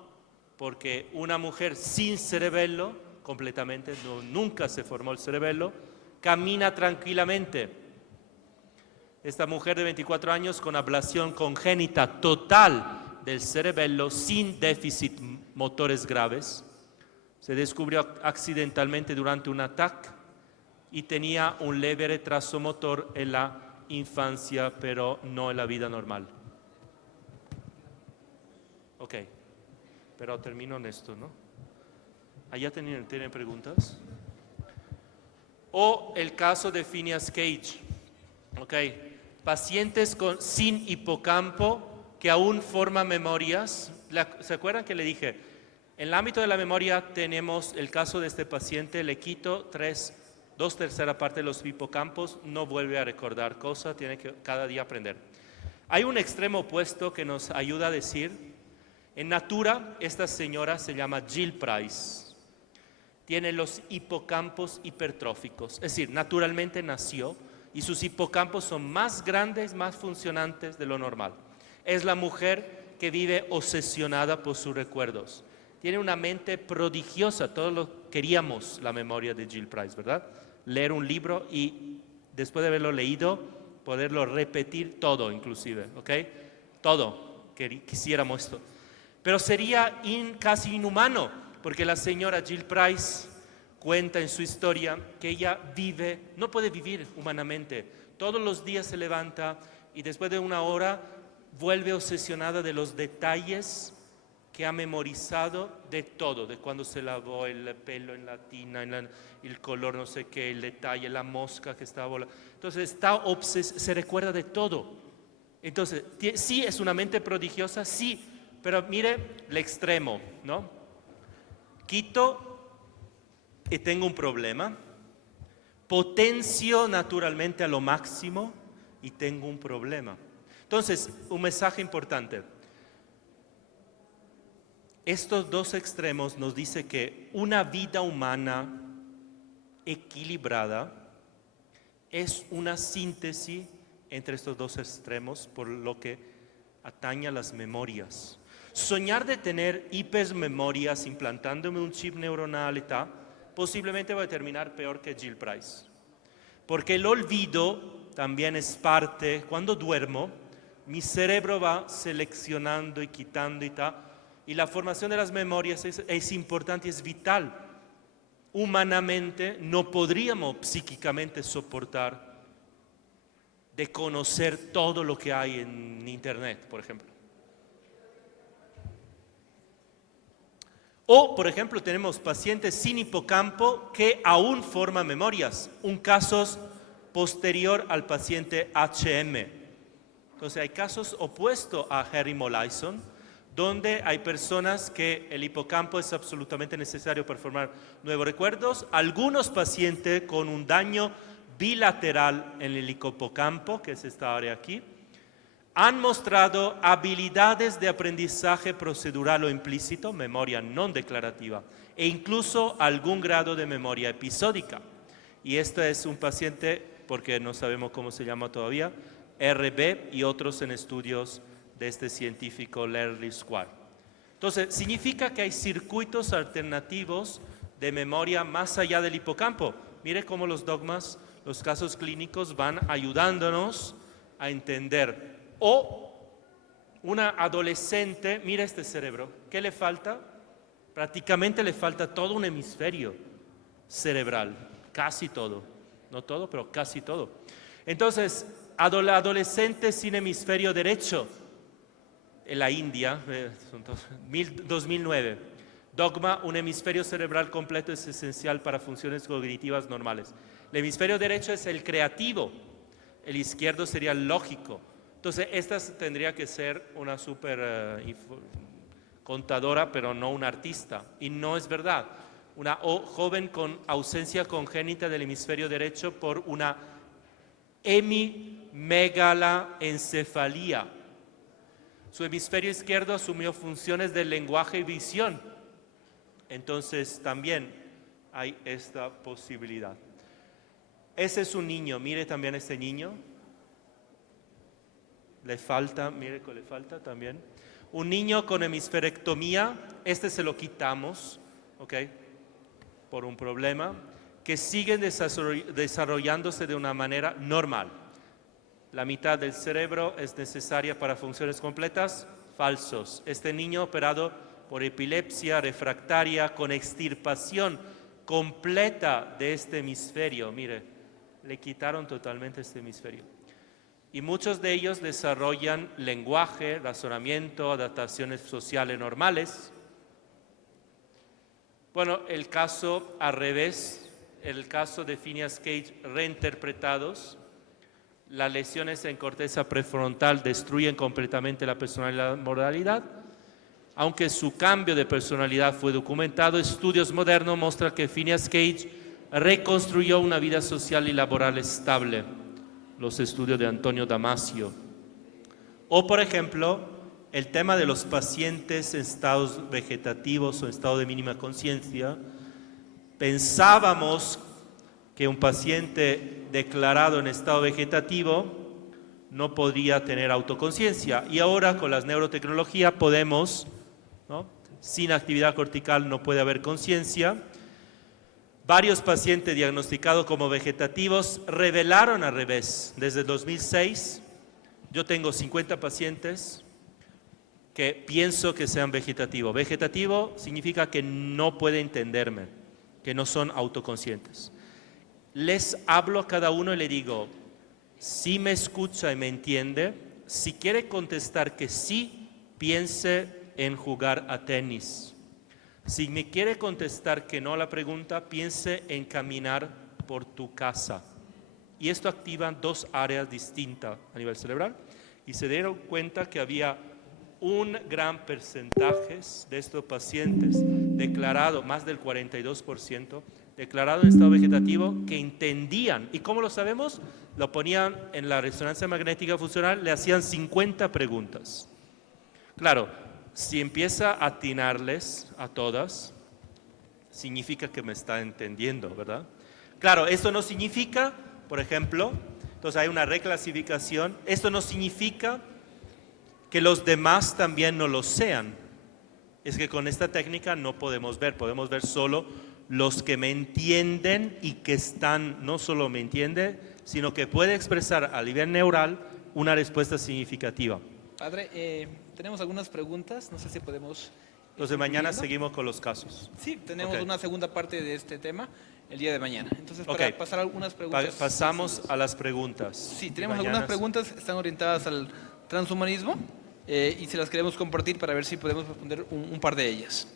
Porque una mujer sin cerebelo, completamente, nunca se formó el cerebelo, camina tranquilamente. Esta mujer de 24 años con ablación congénita total del cerebelo, sin déficit motores graves, se descubrió accidentalmente durante un ataque y tenía un leve retraso motor en la infancia, pero no en la vida normal. Ok. Pero termino en esto, ¿no? ¿Allá tienen preguntas? O el caso de Phineas Cage. Ok. Pacientes sin hipocampo que aún forman memorias. ¿Se acuerdan que le dije? En el ámbito de la memoria tenemos el caso de este paciente, le quito 2/3 partes de los hipocampos, no vuelve a recordar cosas, tiene que cada día aprender. Hay un extremo opuesto que nos ayuda a decir. En Natura, esta señora se llama Jill Price. Tiene los hipocampos hipertróficos, es decir, naturalmente nació y sus hipocampos son más grandes, más funcionantes de lo normal. Es la mujer que vive obsesionada por sus recuerdos. Tiene una mente prodigiosa, todos lo queríamos la memoria de Jill Price, ¿verdad? Leer un libro y después de haberlo leído, poderlo repetir todo inclusive, ¿ok? Todo, quisiéramos esto. Pero sería casi inhumano, porque la señora Jill Price cuenta en su historia que ella no puede vivir humanamente. Todos los días se levanta y después de una hora vuelve obsesionada de los detalles que ha memorizado de todo, de cuando se lavó el pelo en la tina, el color no sé qué, el detalle, la mosca que estaba volando. Entonces se recuerda de todo. Entonces, sí es una mente prodigiosa, sí. Pero mire el extremo, ¿no? Quito y tengo un problema. Potencio naturalmente a lo máximo y tengo un problema. Entonces, un mensaje importante. Estos dos extremos nos dicen que una vida humana equilibrada es una síntesis entre estos dos extremos por lo que atañe a las memorias. Soñar de tener hipermemorias implantándome un chip neuronal y tal, posiblemente voy a terminar peor que Jill Price. Porque el olvido también es parte, cuando duermo, mi cerebro va seleccionando y quitando y tal, y la formación de las memorias es importante, es vital. Humanamente no podríamos psíquicamente soportar de conocer todo lo que hay en Internet, por ejemplo. O, por ejemplo, tenemos pacientes sin hipocampo que aún forman memorias. Un caso posterior al paciente HM. Entonces, hay casos opuestos a Harry Molaison, donde hay personas que el hipocampo es absolutamente necesario para formar nuevos recuerdos. Algunos pacientes con un daño bilateral en el hipocampo, que es esta área aquí, han mostrado habilidades de aprendizaje procedural o implícito, memoria no declarativa, e incluso algún grado de memoria episódica. Y este es un paciente, porque no sabemos cómo se llama todavía, RB y otros en estudios de este científico Larry Square. Entonces, significa que hay circuitos alternativos de memoria más allá del hipocampo. Mire cómo los dogmas, los casos clínicos van ayudándonos a entender. O una adolescente, mira este cerebro, ¿qué le falta? Prácticamente le falta todo un hemisferio cerebral, casi todo, no todo, pero casi todo. Entonces, adolescente sin hemisferio derecho, en la India, 2009, dogma, un hemisferio cerebral completo es esencial para funciones cognitivas normales. El hemisferio derecho es el creativo, el izquierdo sería el lógico. Entonces, esta tendría que ser una súper contadora, pero no una artista. Y no es verdad. una joven con ausencia congénita del hemisferio derecho por una hemimegaloencefalía. Su hemisferio izquierdo asumió funciones de lenguaje y visión. Entonces también hay esta posibilidad. Ese es un niño, mire también este niño. Le falta, mire que le falta también. Un niño con hemisferectomía, este se lo quitamos, ¿ok? Por un problema, que siguen desarrollándose de una manera normal. La mitad del cerebro es necesaria para funciones completas, falsos. Este niño operado por epilepsia refractaria con extirpación completa de este hemisferio, mire, le quitaron totalmente este hemisferio. Y muchos de ellos desarrollan lenguaje, razonamiento, adaptaciones sociales normales. Bueno, el caso al revés, el caso de Phineas Cage reinterpretados, las lesiones en corteza prefrontal destruyen completamente la personalidad y moralidad. Aunque su cambio de personalidad fue documentado, estudios modernos muestran que Phineas Cage reconstruyó una vida social y laboral estable. Los estudios de Antonio Damasio. O, por ejemplo, el tema de los pacientes en estados vegetativos o en estado de mínima conciencia. Pensábamos que un paciente declarado en estado vegetativo no podría tener autoconciencia. Y ahora con las neurotecnologías podemos, ¿no? Sin actividad cortical no puede haber conciencia. Varios pacientes diagnosticados como vegetativos revelaron al revés. Desde el 2006, yo tengo 50 pacientes que pienso que sean vegetativos. Vegetativo significa que no puede entenderme, que no son autoconscientes. Les hablo a cada uno y le digo, si me escucha y me entiende, si quiere contestar que sí, piense en jugar a tenis. Si me quiere contestar que no a la pregunta, piense en caminar por tu casa. Y esto activa dos áreas distintas a nivel cerebral. Y se dieron cuenta que había un gran porcentaje de estos pacientes declarados, más del 42%, declarados en estado vegetativo, que entendían. ¿Y cómo lo sabemos? Lo ponían en la resonancia magnética funcional, le hacían 50 preguntas. Claro, si empieza a atinarles a todas, significa que me está entendiendo, ¿verdad? Claro, esto no significa, por ejemplo, entonces hay una reclasificación, esto no significa que los demás también no lo sean. Es que con esta técnica no podemos ver solo los que me entienden y que están, no solo me entiende, sino que puede expresar a nivel neural una respuesta significativa. Padre, tenemos algunas preguntas, no sé si podemos... Los de mañana seguimos con los casos. Sí, tenemos Okay. una segunda parte de este tema el día de mañana. Entonces, para pasar algunas preguntas... Pasamos a las preguntas. Sí, tenemos algunas preguntas, están orientadas al transhumanismo y se las queremos compartir para ver si podemos responder un par de ellas.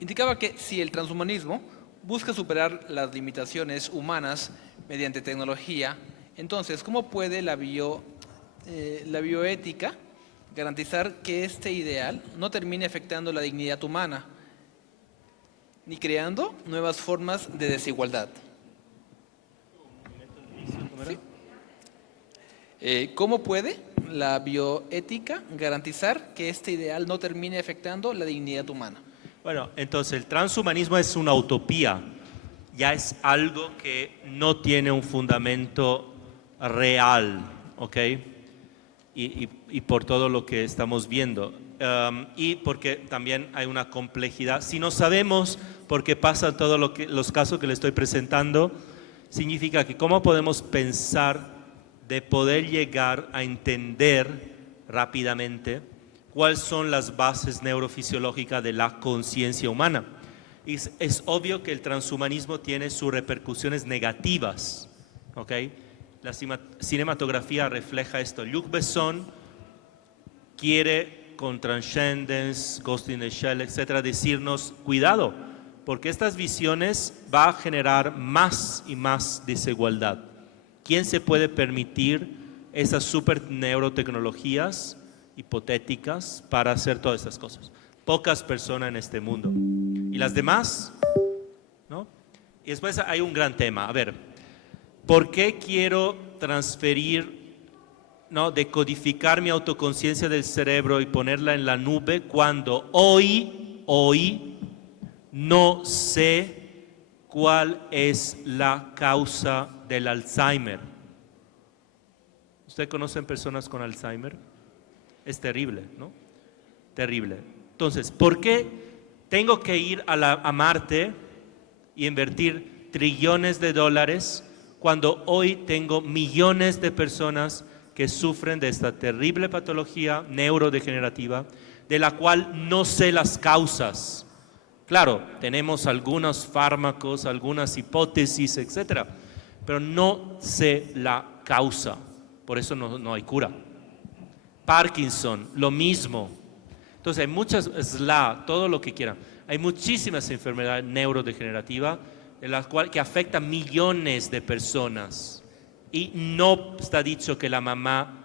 Indicaba que si el transhumanismo busca superar las limitaciones humanas mediante tecnología, entonces, ¿cómo puede la bioética garantizar que este ideal no termine afectando la dignidad humana ni creando nuevas formas de desigualdad? Sí. ¿Cómo puede la bioética garantizar que este ideal no termine afectando la dignidad humana? Bueno, entonces el transhumanismo es una utopía, ya es algo que no tiene un fundamento real, ¿ok? Y por todo lo que estamos viendo. Y porque también hay una complejidad. Si no sabemos por qué pasa todos los casos que le estoy presentando, significa que cómo podemos pensar de poder llegar a entender rápidamente cuáles son las bases neurofisiológicas de la conciencia humana. Es obvio que el transhumanismo tiene sus repercusiones negativas, ¿ok? La cinematografía refleja esto. Luc Besson quiere, con Transcendence, Ghost in the Shell, etcétera, decirnos, cuidado, porque estas visiones van a generar más y más desigualdad. ¿Quién se puede permitir esas super neurotecnologías hipotéticas para hacer todas estas cosas? Pocas personas en este mundo. Y las demás Y después hay un gran tema. A ver, ¿por qué quiero transferir, ¿no?, decodificar mi autoconciencia del cerebro y ponerla en la nube cuando hoy no sé cuál es la causa del Alzheimer? ¿Usted conoce personas con Alzheimer? Es terrible, ¿no? Terrible. Entonces, ¿por qué tengo que ir a Marte y invertir trillones de dólares cuando hoy tengo millones de personas que sufren de esta terrible patología neurodegenerativa de la cual no sé las causas? Claro, tenemos algunos fármacos, algunas hipótesis, etcétera, pero no sé la causa. Por eso no hay cura. Parkinson, lo mismo. Entonces hay muchas, SLA, todo lo que quieran. Hay muchísimas enfermedades neurodegenerativas que afectan millones de personas. Y no está dicho que la mamá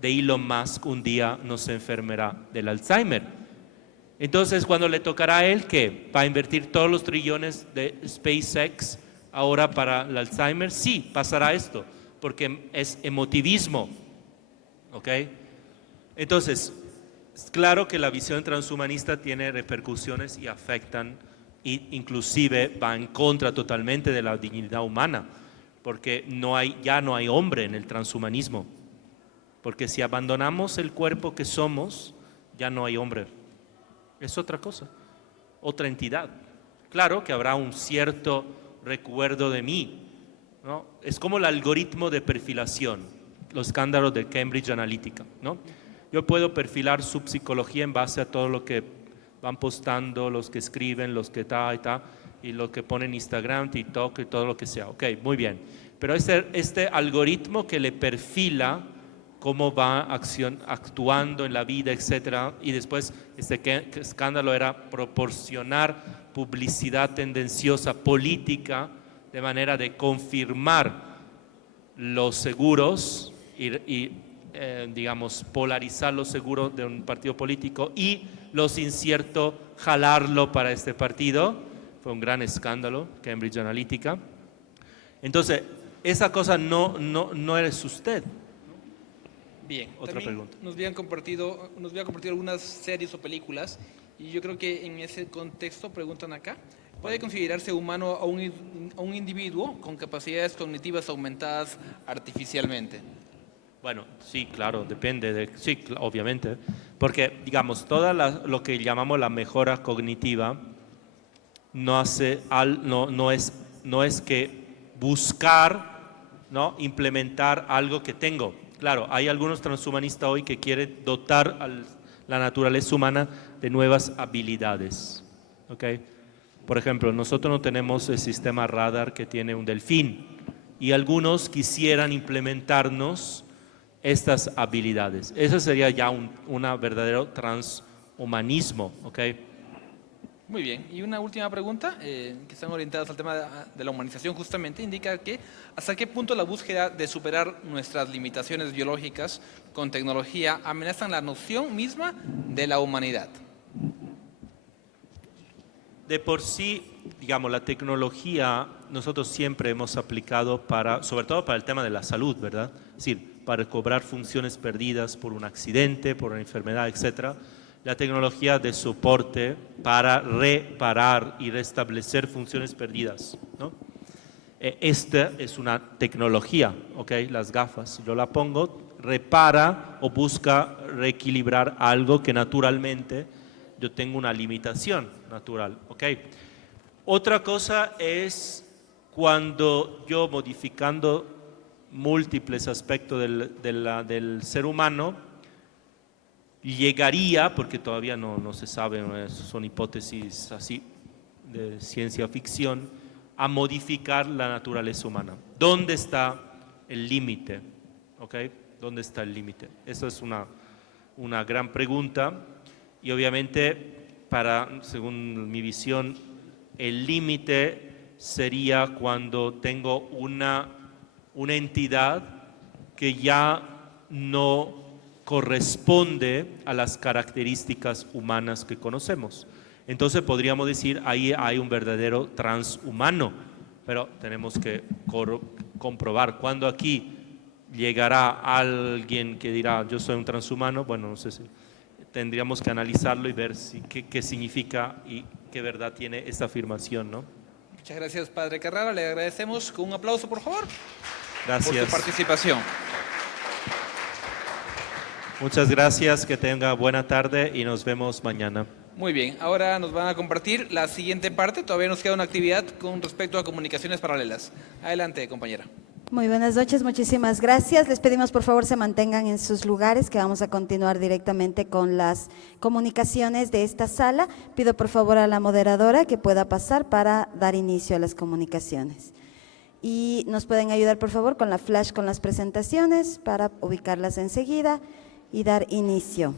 de Elon Musk un día no se enfermará del Alzheimer. Entonces, cuando le tocará a él, ¿qué? ¿Va a invertir todos los trillones de SpaceX ahora para el Alzheimer? Sí, pasará esto, porque es emotivismo. ¿Ok? Entonces, es claro que la visión transhumanista tiene repercusiones y afectan, e inclusive va en contra totalmente de la dignidad humana, porque ya no hay hombre en el transhumanismo. Porque si abandonamos el cuerpo que somos, ya no hay hombre. Es otra cosa, otra entidad. Claro que habrá un cierto recuerdo de mí, ¿no? Es como el algoritmo de perfilación, los escándalos de Cambridge Analytica, ¿no? Yo puedo perfilar su psicología en base a todo lo que van postando, los que escriben, los que y lo que ponen en Instagram, TikTok y todo lo que sea. Ok, muy bien. Pero este algoritmo que le perfila cómo va actuando en la vida, etcétera, y después este escándalo era proporcionar publicidad tendenciosa política de manera de confirmar los seguros y digamos, polarizar los seguros de un partido político y los inciertos jalarlo para este partido. Fue un gran escándalo, Cambridge Analytica. Entonces, esa cosa no eres usted. Bien, Otra pregunta. Nos habían compartido algunas series o películas y yo creo que en ese contexto preguntan acá, ¿puede considerarse humano a un individuo con capacidades cognitivas aumentadas artificialmente? Bueno, sí, claro, depende, sí, obviamente, porque digamos, toda lo que llamamos la mejora cognitiva no es que buscar, ¿no?, implementar algo que tengo. Claro, hay algunos transhumanistas hoy que quieren dotar a la naturaleza humana de nuevas habilidades, ¿ok? Por ejemplo, nosotros no tenemos el sistema radar que tiene un delfín y algunos quisieran implementarnos estas habilidades. Eso sería ya un verdadero transhumanismo, ¿ok? Muy bien. Y una última pregunta, que están orientadas al tema de la humanización justamente, indica que hasta qué punto la búsqueda de superar nuestras limitaciones biológicas con tecnología amenazan la noción misma de la humanidad. De por sí, digamos, la tecnología nosotros siempre hemos aplicado sobre todo para el tema de la salud, ¿verdad? Es decir, para recobrar funciones perdidas por un accidente, por una enfermedad, etcétera. La tecnología de soporte para reparar y restablecer funciones perdidas, ¿no? Esta es una tecnología, ¿ok? Las gafas, yo la pongo, repara o busca reequilibrar algo que naturalmente yo tengo una limitación natural, ¿ok? Otra cosa es cuando yo modificando múltiples aspectos del ser humano, llegaría, porque todavía no se sabe, son hipótesis así de ciencia ficción, a modificar la naturaleza humana. ¿Dónde está el límite? ¿Ok? ¿Dónde está el límite? Esa es una gran pregunta y obviamente según mi visión, el límite sería cuando tengo una entidad que ya no corresponde a las características humanas que conocemos. Entonces podríamos decir, ahí hay un verdadero transhumano, pero tenemos que comprobar. Cuando aquí llegará alguien que dirá, yo soy un transhumano, bueno, no sé si tendríamos que analizarlo y ver qué significa y qué verdad tiene esta afirmación, ¿no? Muchas gracias, Padre Carrara. Le agradecemos con un aplauso, por favor, Gracias. por su participación. Muchas gracias, que tenga buena tarde y nos vemos mañana. Muy bien, ahora nos van a compartir la siguiente parte. Todavía nos queda una actividad con respecto a comunicaciones paralelas. Adelante, compañera. Muy buenas noches, muchísimas gracias. Les pedimos por favor se mantengan en sus lugares, que vamos a continuar directamente con las comunicaciones de esta sala. Pido por favor a la moderadora que pueda pasar para dar inicio a las comunicaciones. Y nos pueden ayudar por favor con la flash con las presentaciones para ubicarlas enseguida y dar inicio.